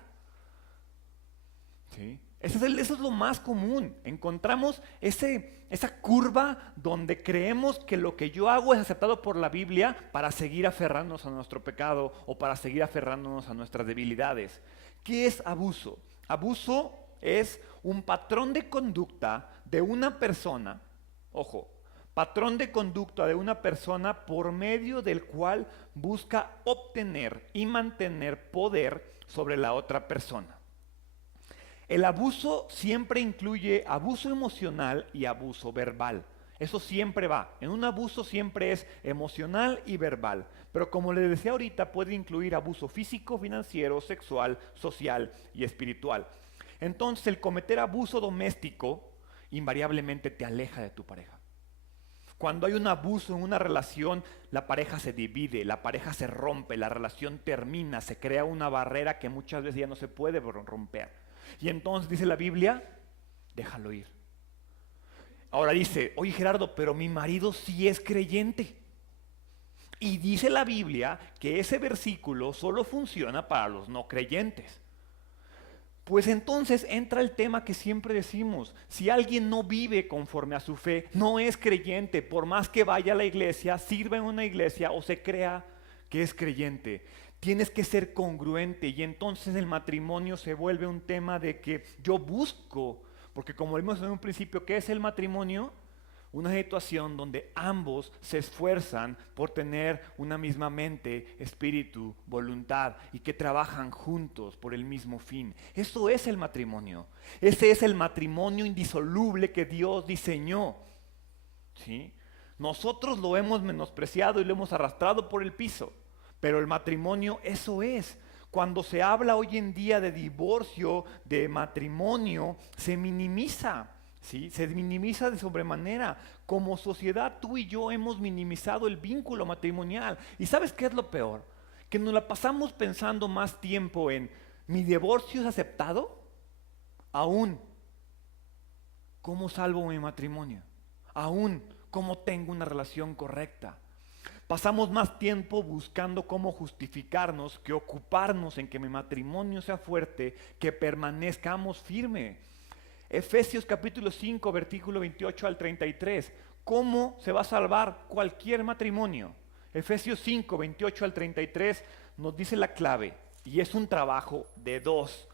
¿Sí? Eso es lo más común. Encontramos esa curva donde creemos que lo que yo hago es aceptado por la Biblia para seguir aferrándonos a nuestro pecado o para seguir aferrándonos a nuestras debilidades. ¿Qué es abuso? Abuso es un patrón de conducta de una persona, ojo, patrón de conducta de una persona por medio del cual busca obtener y mantener poder sobre la otra persona. El abuso siempre incluye abuso emocional y abuso verbal. Eso siempre va. En un abuso siempre es emocional y verbal. Pero como les decía ahorita, puede incluir abuso físico, financiero, sexual, social y espiritual. Entonces, el cometer abuso doméstico invariablemente te aleja de tu pareja. Cuando hay un abuso en una relación, la pareja se divide, la pareja se rompe, la relación termina, se crea una barrera que muchas veces ya no se puede romper. Y entonces dice la Biblia, déjalo ir. Ahora dice, oye Gerardo, pero mi marido sí es creyente. Y dice la Biblia que ese versículo solo funciona para los no creyentes. Pues entonces entra el tema que siempre decimos, si alguien no vive conforme a su fe, no es creyente, por más que vaya a la iglesia, sirva en una iglesia o se crea que es creyente. Tienes que ser congruente y entonces el matrimonio se vuelve un tema de que yo busco, porque como vimos en un principio, ¿qué es el matrimonio? Una situación donde ambos se esfuerzan por tener una misma mente, espíritu, voluntad y que trabajan juntos por el mismo fin. Eso es el matrimonio. Ese es el matrimonio indisoluble que Dios diseñó. ¿Sí? Nosotros lo hemos menospreciado y lo hemos arrastrado por el piso. Pero el matrimonio, eso es. Cuando se habla hoy en día de divorcio, de matrimonio, se minimiza, ¿sí? Se minimiza de sobremanera. Como sociedad, tú y yo hemos minimizado el vínculo matrimonial. ¿Y sabes qué es lo peor? Que nos la pasamos pensando más tiempo en ¿mi divorcio es aceptado? Aún, ¿cómo salvo mi matrimonio? Aún, ¿cómo tengo una relación correcta? Pasamos más tiempo buscando cómo justificarnos que ocuparnos en que mi matrimonio sea fuerte, que permanezcamos firmes. Efesios capítulo 5, versículo 28 al 33. ¿Cómo se va a salvar cualquier matrimonio? Efesios 5, 28 al 33 nos dice la clave y es un trabajo de dos.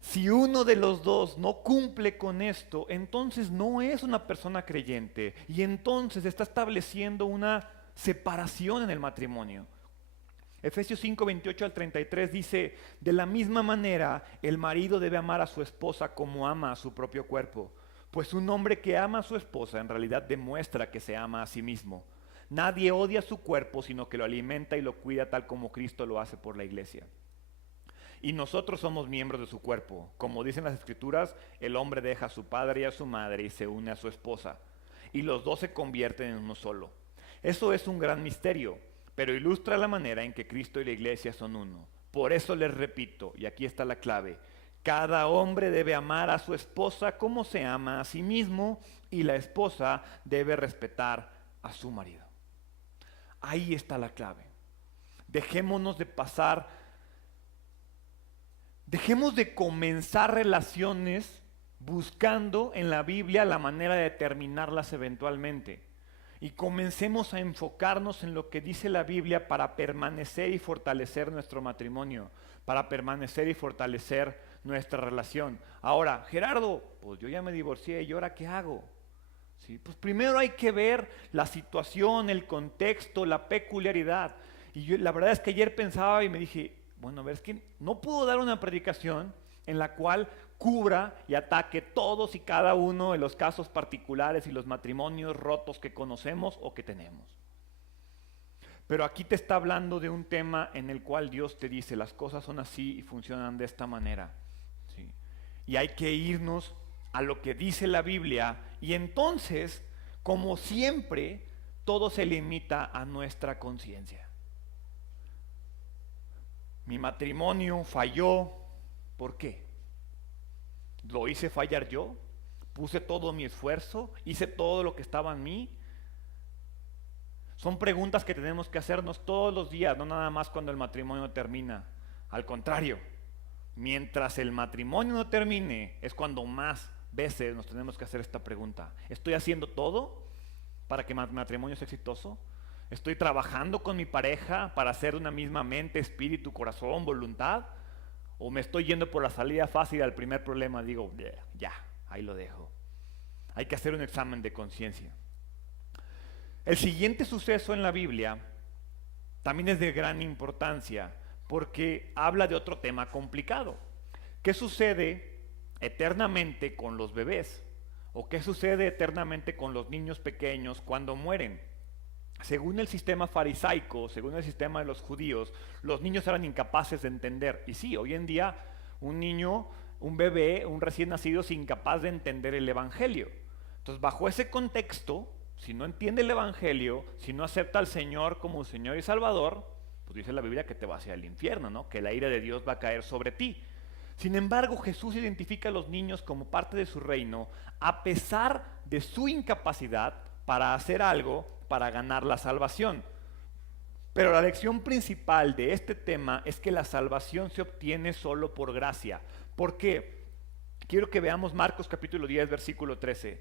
Si uno de los dos no cumple con esto, entonces no es una persona creyente y entonces está estableciendo una separación en el matrimonio. Efesios 5, 28 al 33 dice, de la misma manera el marido debe amar a su esposa como ama a su propio cuerpo, pues un hombre que ama a su esposa en realidad demuestra que se ama a sí mismo. Nadie odia su cuerpo, sino que lo alimenta y lo cuida tal como Cristo lo hace por la iglesia. Y nosotros somos miembros de su cuerpo. Como dicen las Escrituras, el hombre deja a su padre y a su madre y se une a su esposa, y los dos se convierten en uno solo. Eso es un gran misterio, pero ilustra la manera en que Cristo y la iglesia son uno. Por eso les repito, y aquí está la clave, cada hombre debe amar a su esposa como se ama a sí mismo, y la esposa debe respetar a su marido. Ahí está la clave. Dejemos de comenzar relaciones buscando en la Biblia la manera de terminarlas eventualmente. Y comencemos a enfocarnos en lo que dice la Biblia para permanecer y fortalecer nuestro matrimonio, para permanecer y fortalecer nuestra relación. Ahora, Gerardo, pues yo ya me divorcié, ¿y ahora qué hago? ¿Sí? Pues primero hay que ver la situación, el contexto, la peculiaridad. Y la verdad es que ayer pensaba y me dije, bueno, a ver, es que no puedo dar una predicación en la cual cubra y ataque todos y cada uno de los casos particulares y los matrimonios rotos que conocemos o que tenemos. Pero aquí te está hablando de un tema en el cual Dios te dice, las cosas son así y funcionan de esta manera. ¿Sí? Y hay que irnos a lo que dice la Biblia, y entonces, como siempre, todo se limita a nuestra conciencia. Mi matrimonio falló, ¿por qué? ¿Lo hice fallar yo? ¿Puse todo mi esfuerzo? ¿Hice todo lo que estaba en mí? Son preguntas que tenemos que hacernos todos los días, no nada más cuando el matrimonio termina. Al contrario, mientras el matrimonio no termine, es cuando más veces nos tenemos que hacer esta pregunta. ¿Estoy haciendo todo para que mi matrimonio sea exitoso? ¿Estoy trabajando con mi pareja para hacer una misma mente, espíritu, corazón, voluntad? ¿O me estoy yendo por la salida fácil al primer problema? Digo, ya, ahí lo dejo. Hay que hacer un examen de conciencia. El siguiente suceso en la Biblia también es de gran importancia porque habla de otro tema complicado. ¿Qué sucede eternamente con los bebés? ¿O qué sucede eternamente con los niños pequeños cuando mueren? Según el sistema farisaico, según el sistema de los judíos, los niños eran incapaces de entender. Y sí, hoy en día un niño, un bebé, un recién nacido es incapaz de entender el evangelio. Entonces, bajo ese contexto, si no entiende el evangelio, si no acepta al Señor como Señor y Salvador, pues dice la Biblia que te va hacia el infierno, ¿no? Que la ira de Dios va a caer sobre ti. Sin embargo, Jesús identifica a los niños como parte de su reino, a pesar de su incapacidad para hacer algo para ganar la salvación. Pero la lección principal de este tema es que la salvación se obtiene solo por gracia. ¿Por qué? Quiero que veamos Marcos capítulo 10, versículo 13.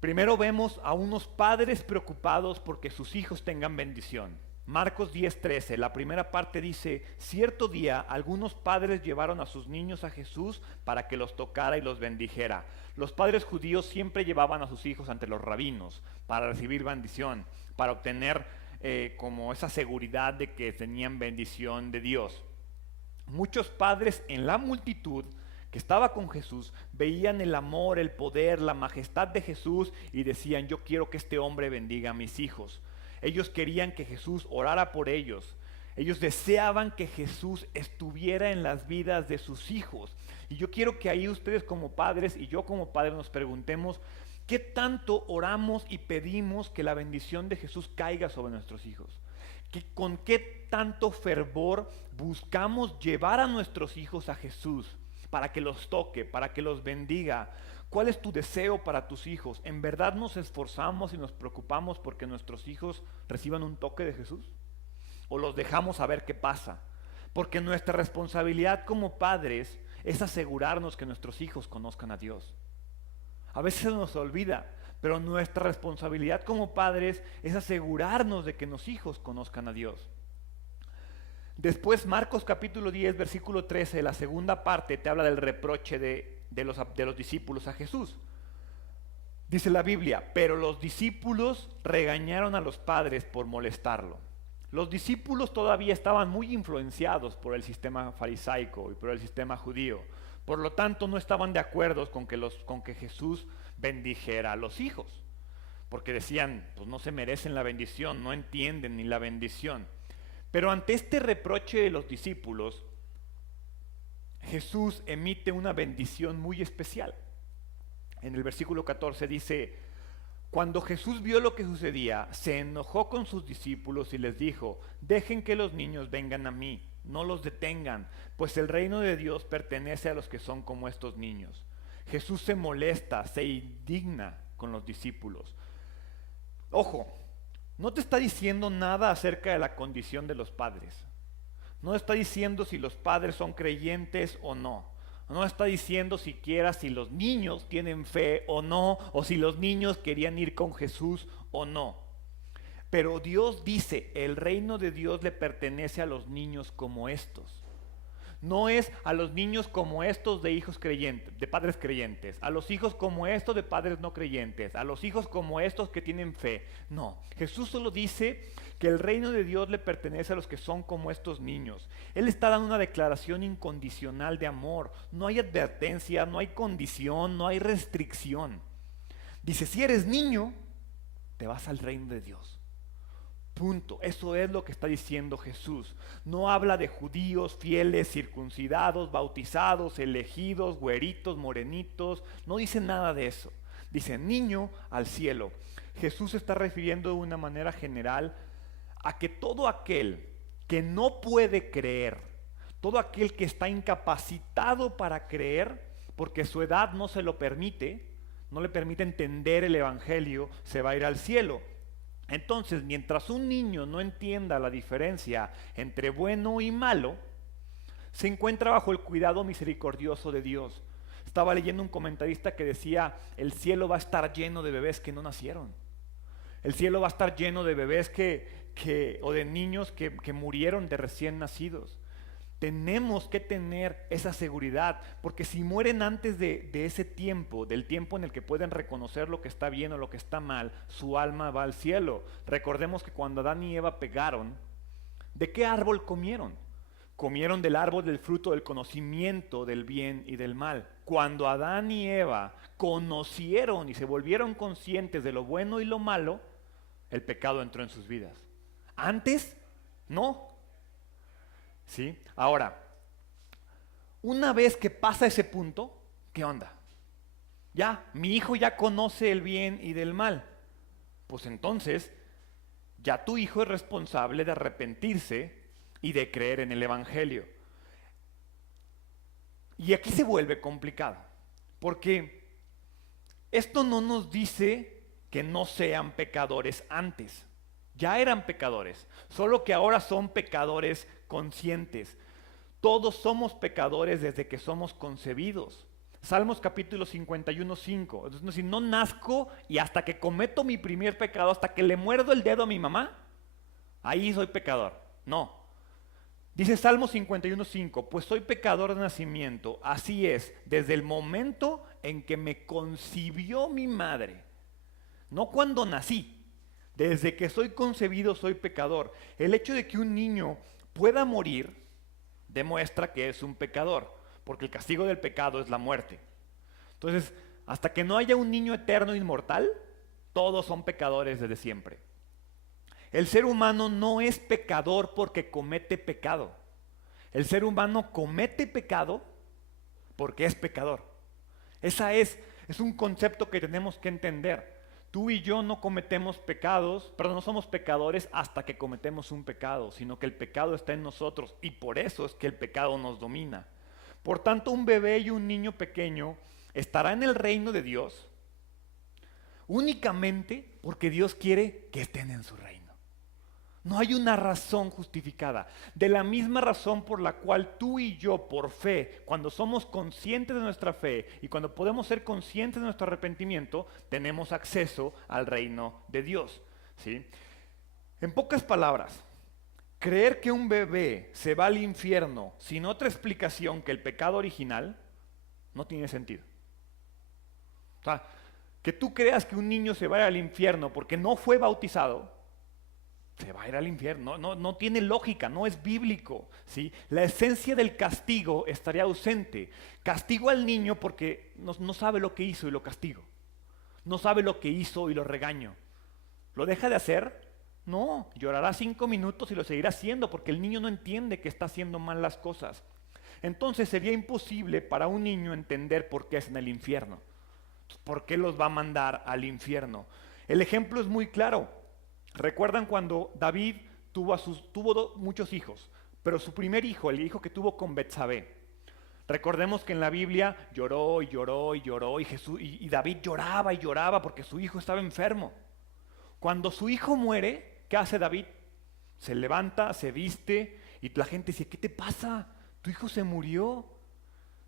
Primero vemos a unos padres preocupados porque sus hijos tengan bendición. Marcos 10:13, la primera parte dice, cierto día algunos padres llevaron a sus niños a Jesús para que los tocara y los bendijera. Los padres judíos siempre llevaban a sus hijos ante los rabinos para recibir bendición, para obtener como esa seguridad de que tenían bendición de Dios. Muchos padres en la multitud que estaba con Jesús veían el amor, el poder, la majestad de Jesús y decían, yo quiero que este hombre bendiga a mis hijos. Ellos querían que Jesús orara por ellos. Ellos deseaban que Jesús estuviera en las vidas de sus hijos. Y yo quiero que ahí ustedes como padres y yo como padre nos preguntemos, ¿qué tanto oramos y pedimos que la bendición de Jesús caiga sobre nuestros hijos? ¿Con qué tanto fervor buscamos llevar a nuestros hijos a Jesús para que los toque, para que los bendiga? ¿Cuál es tu deseo para tus hijos? ¿En verdad nos esforzamos y nos preocupamos porque nuestros hijos reciban un toque de Jesús? ¿O los dejamos a ver qué pasa? Porque nuestra responsabilidad como padres es asegurarnos que nuestros hijos conozcan a Dios. A veces se nos olvida, pero nuestra responsabilidad como padres es asegurarnos de que los hijos conozcan a Dios. Después Marcos capítulo 10, versículo 13, la segunda parte te habla del reproche de los discípulos a Jesús. Dice la Biblia, pero los discípulos regañaron a los padres por molestarlo. Los discípulos todavía estaban muy influenciados por el sistema farisaico y por el sistema judío. Por lo tanto, no estaban de acuerdo con que Jesús bendijera a los hijos. Porque decían, pues no se merecen la bendición, no entienden ni la bendición. Pero ante este reproche de los discípulos, Jesús emite una bendición muy especial. En el versículo 14 dice: cuando Jesús vio lo que sucedía, se enojó con sus discípulos y les dijo: dejen que los niños vengan a mí, no los detengan, pues el reino de Dios pertenece a los que son como estos niños. Jesús se molesta, se indigna con los discípulos. Ojo, no te está diciendo nada acerca de la condición de los padres. No está diciendo si los padres son creyentes o no. No está diciendo siquiera si los niños tienen fe o no, o si los niños querían ir con Jesús o no. Pero Dios dice, el reino de Dios le pertenece a los niños como estos. No es a los niños como estos de hijos creyentes, de padres creyentes, a los hijos como estos de padres no creyentes, a los hijos como estos que tienen fe. No, Jesús solo dice que el reino de Dios le pertenece a los que son como estos niños. Él está dando una declaración incondicional de amor. No hay advertencia, no hay condición, no hay restricción. Dice, si eres niño, te vas al reino de Dios. Punto. Eso es lo que está diciendo Jesús. No habla de judíos, fieles, circuncidados, bautizados, elegidos, güeritos, morenitos. No dice nada de eso. Dice niño al cielo. Jesús se está refiriendo de una manera general a que todo aquel que no puede creer, todo aquel que está incapacitado para creer, porque su edad no se lo permite, no le permite entender el evangelio, se va a ir al cielo. Entonces, mientras un niño no entienda la diferencia entre bueno y malo, se encuentra bajo el cuidado misericordioso de Dios. Estaba leyendo un comentarista que decía, el cielo va a estar lleno de bebés que no nacieron. El cielo va a estar lleno de bebés o de niños que murieron de recién nacidos. Tenemos que tener esa seguridad, porque si mueren antes de ese tiempo, del tiempo en el que pueden reconocer lo que está bien o lo que está mal, su alma va al cielo. Recordemos que cuando Adán y Eva pegaron, ¿de qué árbol comieron? Comieron del árbol del fruto del conocimiento del bien y del mal. Cuando Adán y Eva conocieron y se volvieron conscientes de lo bueno y lo malo, el pecado entró en sus vidas. Antes, no. ¿Sí? Ahora, una vez que pasa ese punto, ¿qué onda? Ya, mi hijo ya conoce el bien y del mal. Pues entonces, ya tu hijo es responsable de arrepentirse y de creer en el evangelio. Y aquí se vuelve complicado, porque esto no nos dice que no sean pecadores antes. Ya eran pecadores, solo que ahora son pecadores conscientes. Todos somos pecadores desde que somos concebidos. Salmos capítulo 51:5. Es decir, no nazco y hasta que cometo mi primer pecado, hasta que le muerdo el dedo a mi mamá, ahí soy pecador. No. Dice Salmo 51:5, pues soy pecador de nacimiento, así es, desde el momento en que me concibió mi madre. No cuando nací. Desde que soy concebido soy pecador. El hecho de que un niño pueda morir demuestra que es un pecador, porque el castigo del pecado es la muerte. Entonces, hasta que no haya un niño eterno inmortal, todos son pecadores desde siempre. El ser humano no es pecador porque comete pecado. El ser humano comete pecado porque es pecador. Es un concepto que tenemos que entender. Tú y yo no cometemos pecados, pero no somos pecadores hasta que cometemos un pecado, sino que el pecado está en nosotros y por eso es que el pecado nos domina. Por tanto, un bebé y un niño pequeño estará en el reino de Dios únicamente porque Dios quiere que estén en su reino. No hay una razón justificada. De la misma razón por la cual tú y yo, por fe, cuando somos conscientes de nuestra fe y cuando podemos ser conscientes de nuestro arrepentimiento, tenemos acceso al reino de Dios. ¿Sí? En pocas palabras, creer que un bebé se va al infierno sin otra explicación que el pecado original no tiene sentido. O sea, que tú creas que un niño se va al infierno porque no fue bautizado, se va a ir al infierno. No tiene lógica, no es bíblico, ¿sí? La esencia del castigo estaría ausente. Castigo al niño porque no sabe lo que hizo y lo castigo. No sabe lo que hizo y lo regaño. ¿Lo deja de hacer? No, llorará 5 minutos y lo seguirá haciendo porque el niño no entiende que está haciendo mal las cosas. Entonces sería imposible para un niño entender por qué es en el infierno. ¿Por qué los va a mandar al infierno? El ejemplo es muy claro. ¿Recuerdan cuando David tuvo muchos hijos? Pero su primer hijo, el hijo que tuvo con Betsabé, recordemos que en la Biblia lloró y lloró y lloró y David lloraba y lloraba porque su hijo estaba enfermo. Cuando su hijo muere, ¿qué hace David? Se levanta, se viste y la gente dice, ¿qué te pasa? Tu hijo se murió.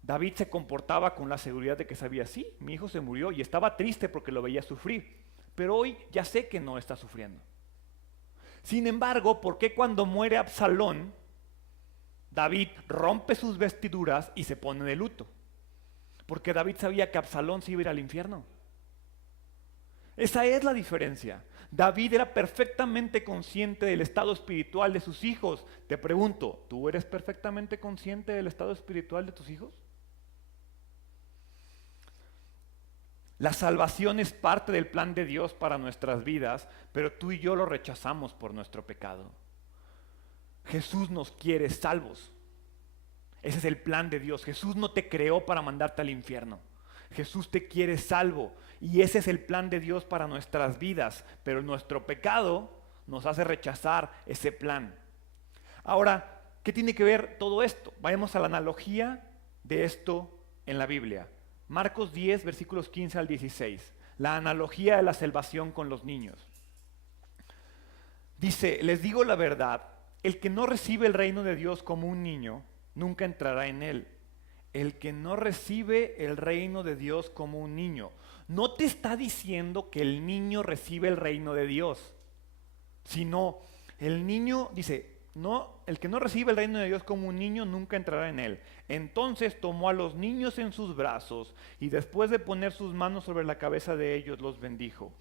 David se comportaba con la seguridad de que sabía, sí, mi hijo se murió y estaba triste porque lo veía sufrir. Pero hoy ya sé que no está sufriendo. Sin embargo, ¿por qué cuando muere Absalón, David rompe sus vestiduras y se pone de luto? Porque David sabía que Absalón se iba a ir al infierno. Esa es la diferencia. David era perfectamente consciente del estado espiritual de sus hijos. Te pregunto, ¿tú eres perfectamente consciente del estado espiritual de tus hijos? La salvación es parte del plan de Dios para nuestras vidas, pero tú y yo lo rechazamos por nuestro pecado. Jesús nos quiere salvos. Ese es el plan de Dios. Jesús no te creó para mandarte al infierno. Jesús te quiere salvo y ese es el plan de Dios para nuestras vidas, pero nuestro pecado nos hace rechazar ese plan. Ahora, ¿qué tiene que ver todo esto? Vayamos a la analogía de esto en la Biblia. Marcos 10, versículos 15 al 16. La analogía de la salvación con los niños. Dice, les digo la verdad, el que no recibe el reino de Dios como un niño, nunca entrará en él. El que no recibe el reino de Dios como un niño. No te está diciendo que el niño recibe el reino de Dios, sino el niño dice, no, el que no recibe el reino de Dios como un niño nunca entrará en él. Entonces tomó a los niños en sus brazos y después de poner sus manos sobre la cabeza de ellos los bendijo.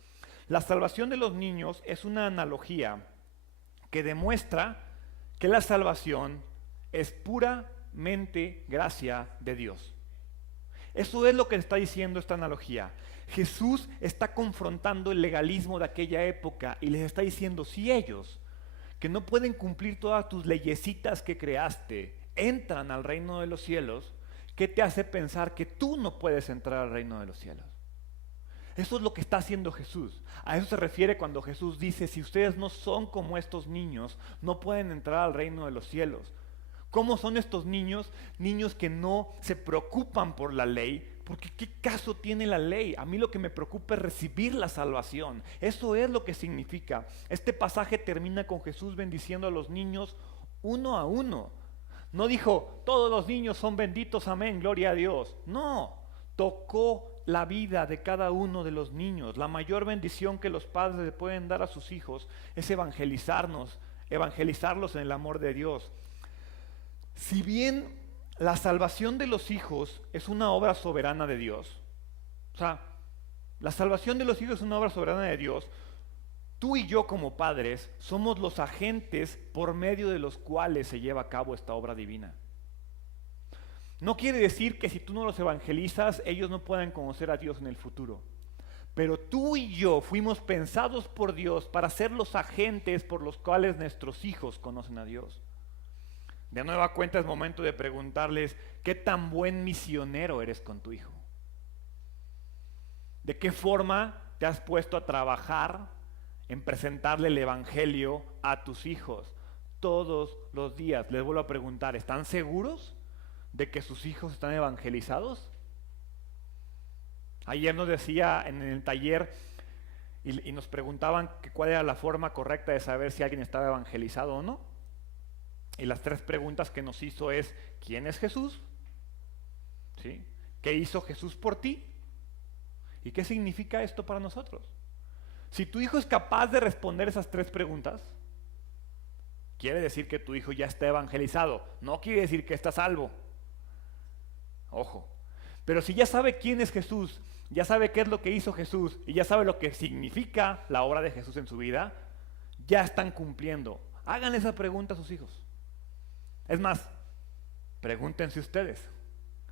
La salvación de los niños es una analogía que demuestra que la salvación es puramente gracia de Dios. Eso es lo que está diciendo esta analogía. Jesús está confrontando el legalismo de aquella época y les está diciendo, si ellos, que no pueden cumplir todas tus leyesitas que creaste, entran al reino de los cielos, ¿qué te hace pensar que tú no puedes entrar al reino de los cielos? Eso es lo que está haciendo Jesús. A eso se refiere cuando Jesús dice, si ustedes no son como estos niños, no pueden entrar al reino de los cielos. ¿Cómo son estos niños? Niños que no se preocupan por la ley, porque ¿qué caso tiene la ley? A mí lo que me preocupa es recibir la salvación. Eso es lo que significa. Este pasaje termina con Jesús bendiciendo a los niños uno a uno. No dijo, todos los niños son benditos, amén, gloria a Dios. No, tocó la vida de cada uno de los niños. La mayor bendición que los padres le pueden dar a sus hijos es evangelizarlos en el amor de Dios. Si bien la salvación de los hijos es una obra soberana de Dios, o sea, la salvación de los hijos es una obra soberana de Dios, tú y yo como padres somos los agentes por medio de los cuales se lleva a cabo esta obra divina. No quiere decir que si tú no los evangelizas, ellos no puedan conocer a Dios en el futuro. Pero tú y yo fuimos pensados por Dios para ser los agentes por los cuales nuestros hijos conocen a Dios. De nueva cuenta es momento de preguntarles, ¿qué tan buen misionero eres con tu hijo? ¿De qué forma te has puesto a trabajar en presentarle el evangelio a tus hijos todos los días? Les vuelvo a preguntar, ¿están seguros de que sus hijos están evangelizados? Ayer nos decía en el taller y nos preguntaban que cuál era la forma correcta de saber si alguien estaba evangelizado o no. Y las 3 preguntas que nos hizo es, ¿quién es Jesús? ¿Sí? ¿Qué hizo Jesús por ti? ¿Y qué significa esto para nosotros? Si tu hijo es capaz de responder esas 3 preguntas, quiere decir que tu hijo ya está evangelizado, no quiere decir que está salvo. Ojo. Pero si ya sabe quién es Jesús, ya sabe qué es lo que hizo Jesús y ya sabe lo que significa la obra de Jesús en su vida, ya están cumpliendo? Háganle esa pregunta a sus hijos. Es más, pregúntense ustedes,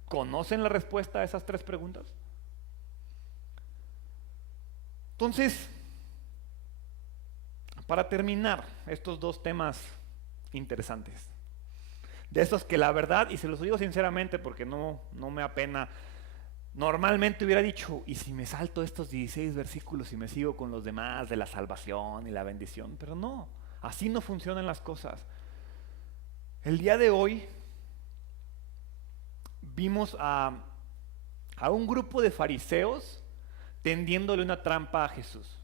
¿conocen la respuesta a esas 3 preguntas? Entonces, para terminar estos 2 temas interesantes, de esos que la verdad, y se los digo sinceramente porque no me apena, normalmente hubiera dicho, ¿y si me salto estos 16 versículos y me sigo con los demás de la salvación y la bendición? Pero no, así no funcionan las cosas. El día de hoy vimos a un grupo de fariseos tendiéndole una trampa a Jesús.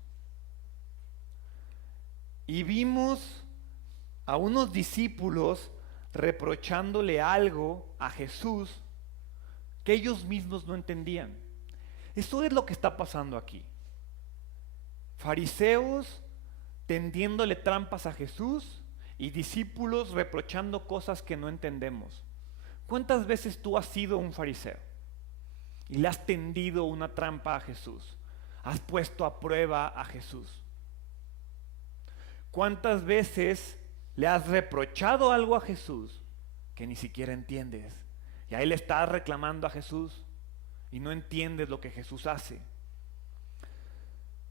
Y vimos a unos discípulos reprochándole algo a Jesús que ellos mismos no entendían. Eso es lo que está pasando aquí. Fariseos tendiéndole trampas a Jesús y discípulos reprochando cosas que no entendemos. ¿Cuántas veces tú has sido un fariseo y le has tendido una trampa a Jesús? ¿Has puesto a prueba a Jesús? ¿Cuántas veces le has reprochado algo a Jesús que ni siquiera entiendes? Y ahí le estás reclamando a Jesús y no entiendes lo que Jesús hace.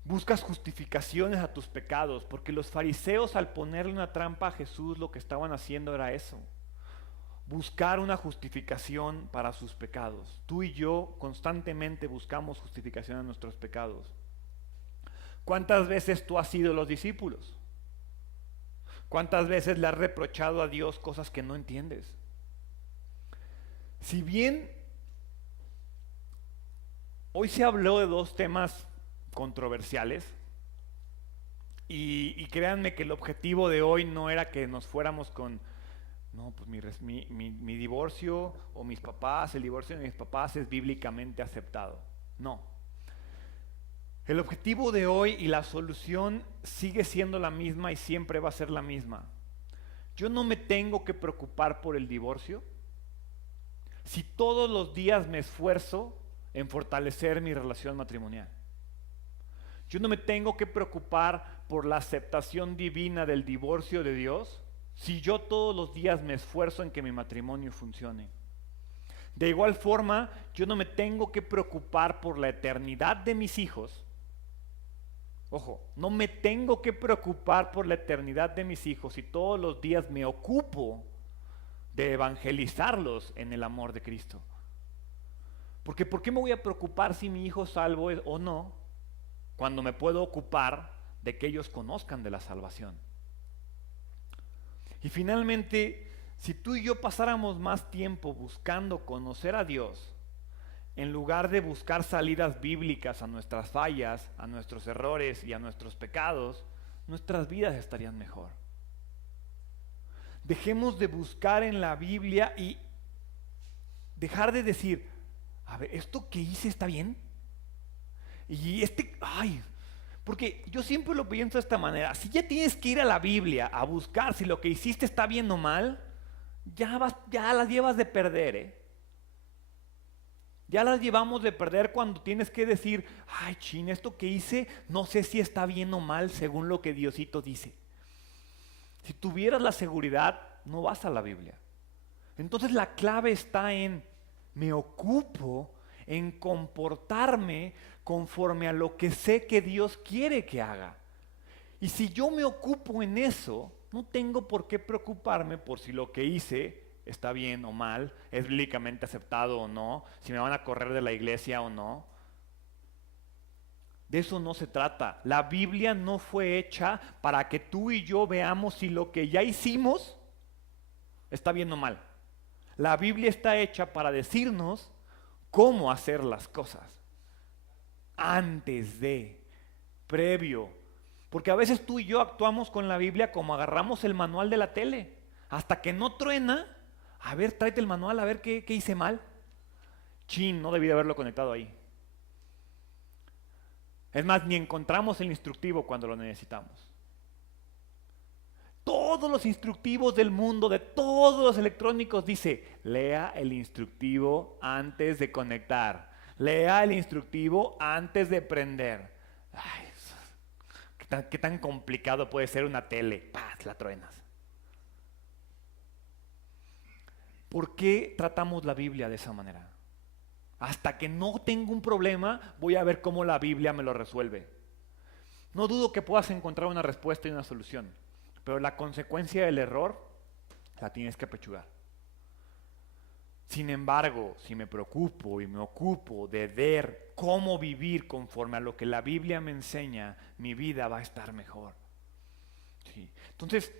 Buscas justificaciones a tus pecados, porque los fariseos, al ponerle una trampa a Jesús, lo que estaban haciendo era eso: buscar una justificación para sus pecados. Tú y yo constantemente buscamos justificación a nuestros pecados. ¿Cuántas veces tú has sido los discípulos? ¿Cuántas veces le has reprochado a Dios cosas que no entiendes? Si bien hoy se habló de 2 temas controversiales, y créanme que el objetivo de hoy no era que nos fuéramos con, no, pues mi divorcio o mis papás, el divorcio de mis papás es bíblicamente aceptado. No. El objetivo de hoy y la solución sigue siendo la misma y siempre va a ser la misma. Yo no me tengo que preocupar por el divorcio si todos los días me esfuerzo en fortalecer mi relación matrimonial. Yo no me tengo que preocupar por la aceptación divina del divorcio de Dios si yo todos los días me esfuerzo en que mi matrimonio funcione. De igual forma, yo no me tengo que preocupar por la eternidad de mis hijos. Ojo, no me tengo que preocupar por la eternidad de mis hijos si todos los días me ocupo de evangelizarlos en el amor de Cristo. Porque ¿por qué me voy a preocupar si mi hijo es salvo o no, cuando me puedo ocupar de que ellos conozcan de la salvación? Y finalmente, si tú y yo pasáramos más tiempo buscando conocer a Dios, en lugar de buscar salidas bíblicas a nuestras fallas, a nuestros errores y a nuestros pecados, nuestras vidas estarían mejor. Dejemos de buscar en la Biblia y dejar de decir, a ver, ¿esto que hice está bien? Y porque yo siempre lo pienso de esta manera: si ya tienes que ir a la Biblia a buscar si lo que hiciste está bien o mal, ya las llevas de perder, Ya las llevamos de perder cuando tienes que decir, esto que hice no sé si está bien o mal según lo que Diosito dice. Si tuvieras la seguridad, no vas a la Biblia. Entonces la clave está en, me ocupo en comportarme conforme a lo que sé que Dios quiere que haga. Y si yo me ocupo en eso, no tengo por qué preocuparme por si lo que hice está bien o mal, es bíblicamente aceptado o no, si me van a correr de la iglesia o no. De eso no se trata. La Biblia no fue hecha para que tú y yo veamos si lo que ya hicimos está bien o mal. La Biblia está hecha para decirnos cómo hacer las cosas. Antes de, previo. Porque a veces tú y yo actuamos con la Biblia como agarramos el manual de la tele. Hasta que no truena, a ver, tráete el manual, a ver qué hice mal. No debí de haberlo conectado ahí. Es más, ni encontramos el instructivo cuando lo necesitamos. Todos los instructivos del mundo, de todos los electrónicos, dice, lea el instructivo antes de conectar. Lea el instructivo antes de prender. ¿Qué tan complicado puede ser una tele? ¡Paz! La truenas. ¿Por qué tratamos la Biblia de esa manera? Hasta que no tengo un problema, voy a ver cómo la Biblia me lo resuelve. No dudo que puedas encontrar una respuesta y una solución, pero la consecuencia del error la tienes que apechugar. Sin embargo, si me preocupo y me ocupo de ver cómo vivir conforme a lo que la Biblia me enseña, mi vida va a estar mejor. Sí. Entonces,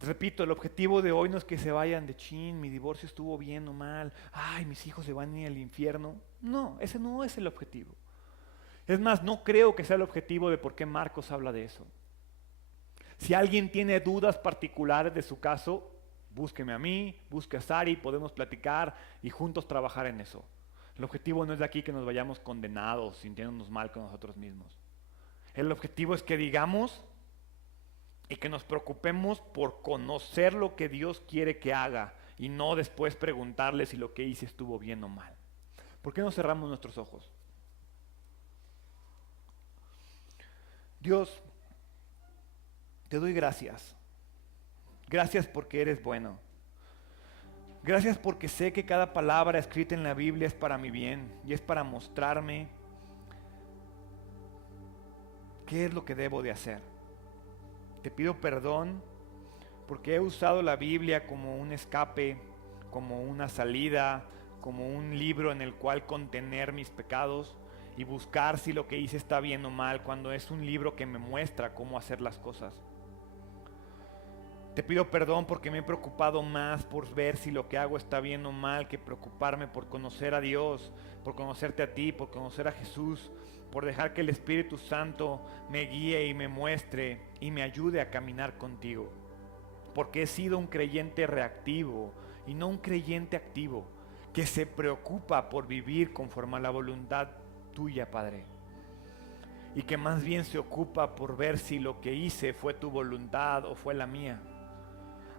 repito, el objetivo de hoy no es que se vayan de chin, mi divorcio estuvo bien o mal, ay, mis hijos se van a ir al infierno. No, ese no es el objetivo. Es más, no creo que sea el objetivo de por qué Marcos habla de eso. Si alguien tiene dudas particulares de su caso, búsqueme a mí, busque a Sari, podemos platicar y juntos trabajar en eso. El objetivo no es de aquí que nos vayamos condenados, sintiéndonos mal con nosotros mismos. El objetivo es que digamos y que nos preocupemos por conocer lo que Dios quiere que haga y no después preguntarle si lo que hice estuvo bien o mal. ¿Por qué no cerramos nuestros ojos? Dios, te doy gracias. Gracias porque eres bueno. Gracias porque sé que cada palabra escrita en la Biblia es para mi bien y es para mostrarme qué es lo que debo de hacer. Te pido perdón porque he usado la Biblia como un escape, como una salida, como un libro en el cual contener mis pecados y buscar si lo que hice está bien o mal, cuando es un libro que me muestra cómo hacer las cosas. Te pido perdón porque me he preocupado más por ver si lo que hago está bien o mal que preocuparme por conocer a Dios, por conocerte a ti, por conocer a Jesús, por dejar que el Espíritu Santo me guíe y me muestre y me ayude a caminar contigo. Porque he sido un creyente reactivo y no un creyente activo, que se preocupa por vivir conforme a la voluntad tuya, Padre. Y que más bien se ocupa por ver si lo que hice fue tu voluntad o fue la mía.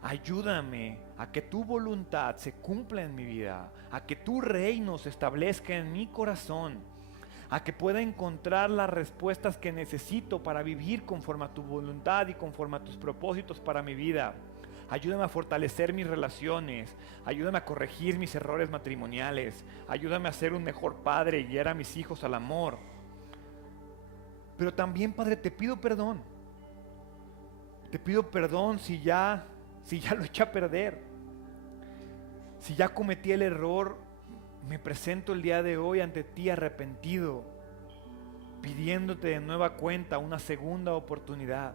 Ayúdame a que tu voluntad se cumpla en mi vida, a que tu reino se establezca en mi corazón, a que pueda encontrar las respuestas que necesito para vivir conforme a tu voluntad y conforme a tus propósitos para mi vida. Ayúdame a fortalecer mis relaciones, ayúdame a corregir mis errores matrimoniales, ayúdame a ser un mejor padre y guiar a mis hijos al amor. Pero también, Padre, te pido perdón. Te pido perdón si ya lo eché a perder, si ya cometí el error, me presento el día de hoy ante ti arrepentido, pidiéndote de nueva cuenta una segunda oportunidad.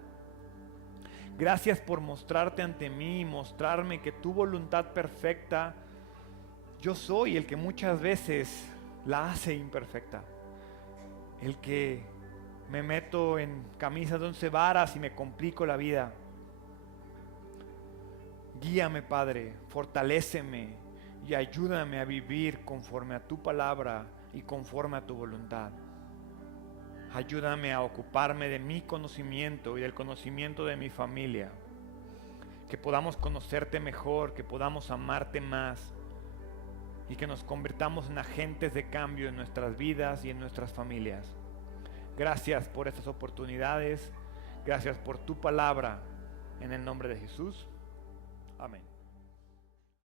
Gracias por mostrarte ante mí y mostrarme que tu voluntad perfecta, yo soy el que muchas veces la hace imperfecta, el que me meto en camisa de 11 varas y me complico la vida. Guíame, Padre, fortaléceme y ayúdame a vivir conforme a tu palabra y conforme a tu voluntad. Ayúdame a ocuparme de mi conocimiento y del conocimiento de mi familia. Que podamos conocerte mejor, que podamos amarte más y que nos convirtamos en agentes de cambio en nuestras vidas y en nuestras familias. Gracias por estas oportunidades. Gracias por tu palabra. En el nombre de Jesús. Amén.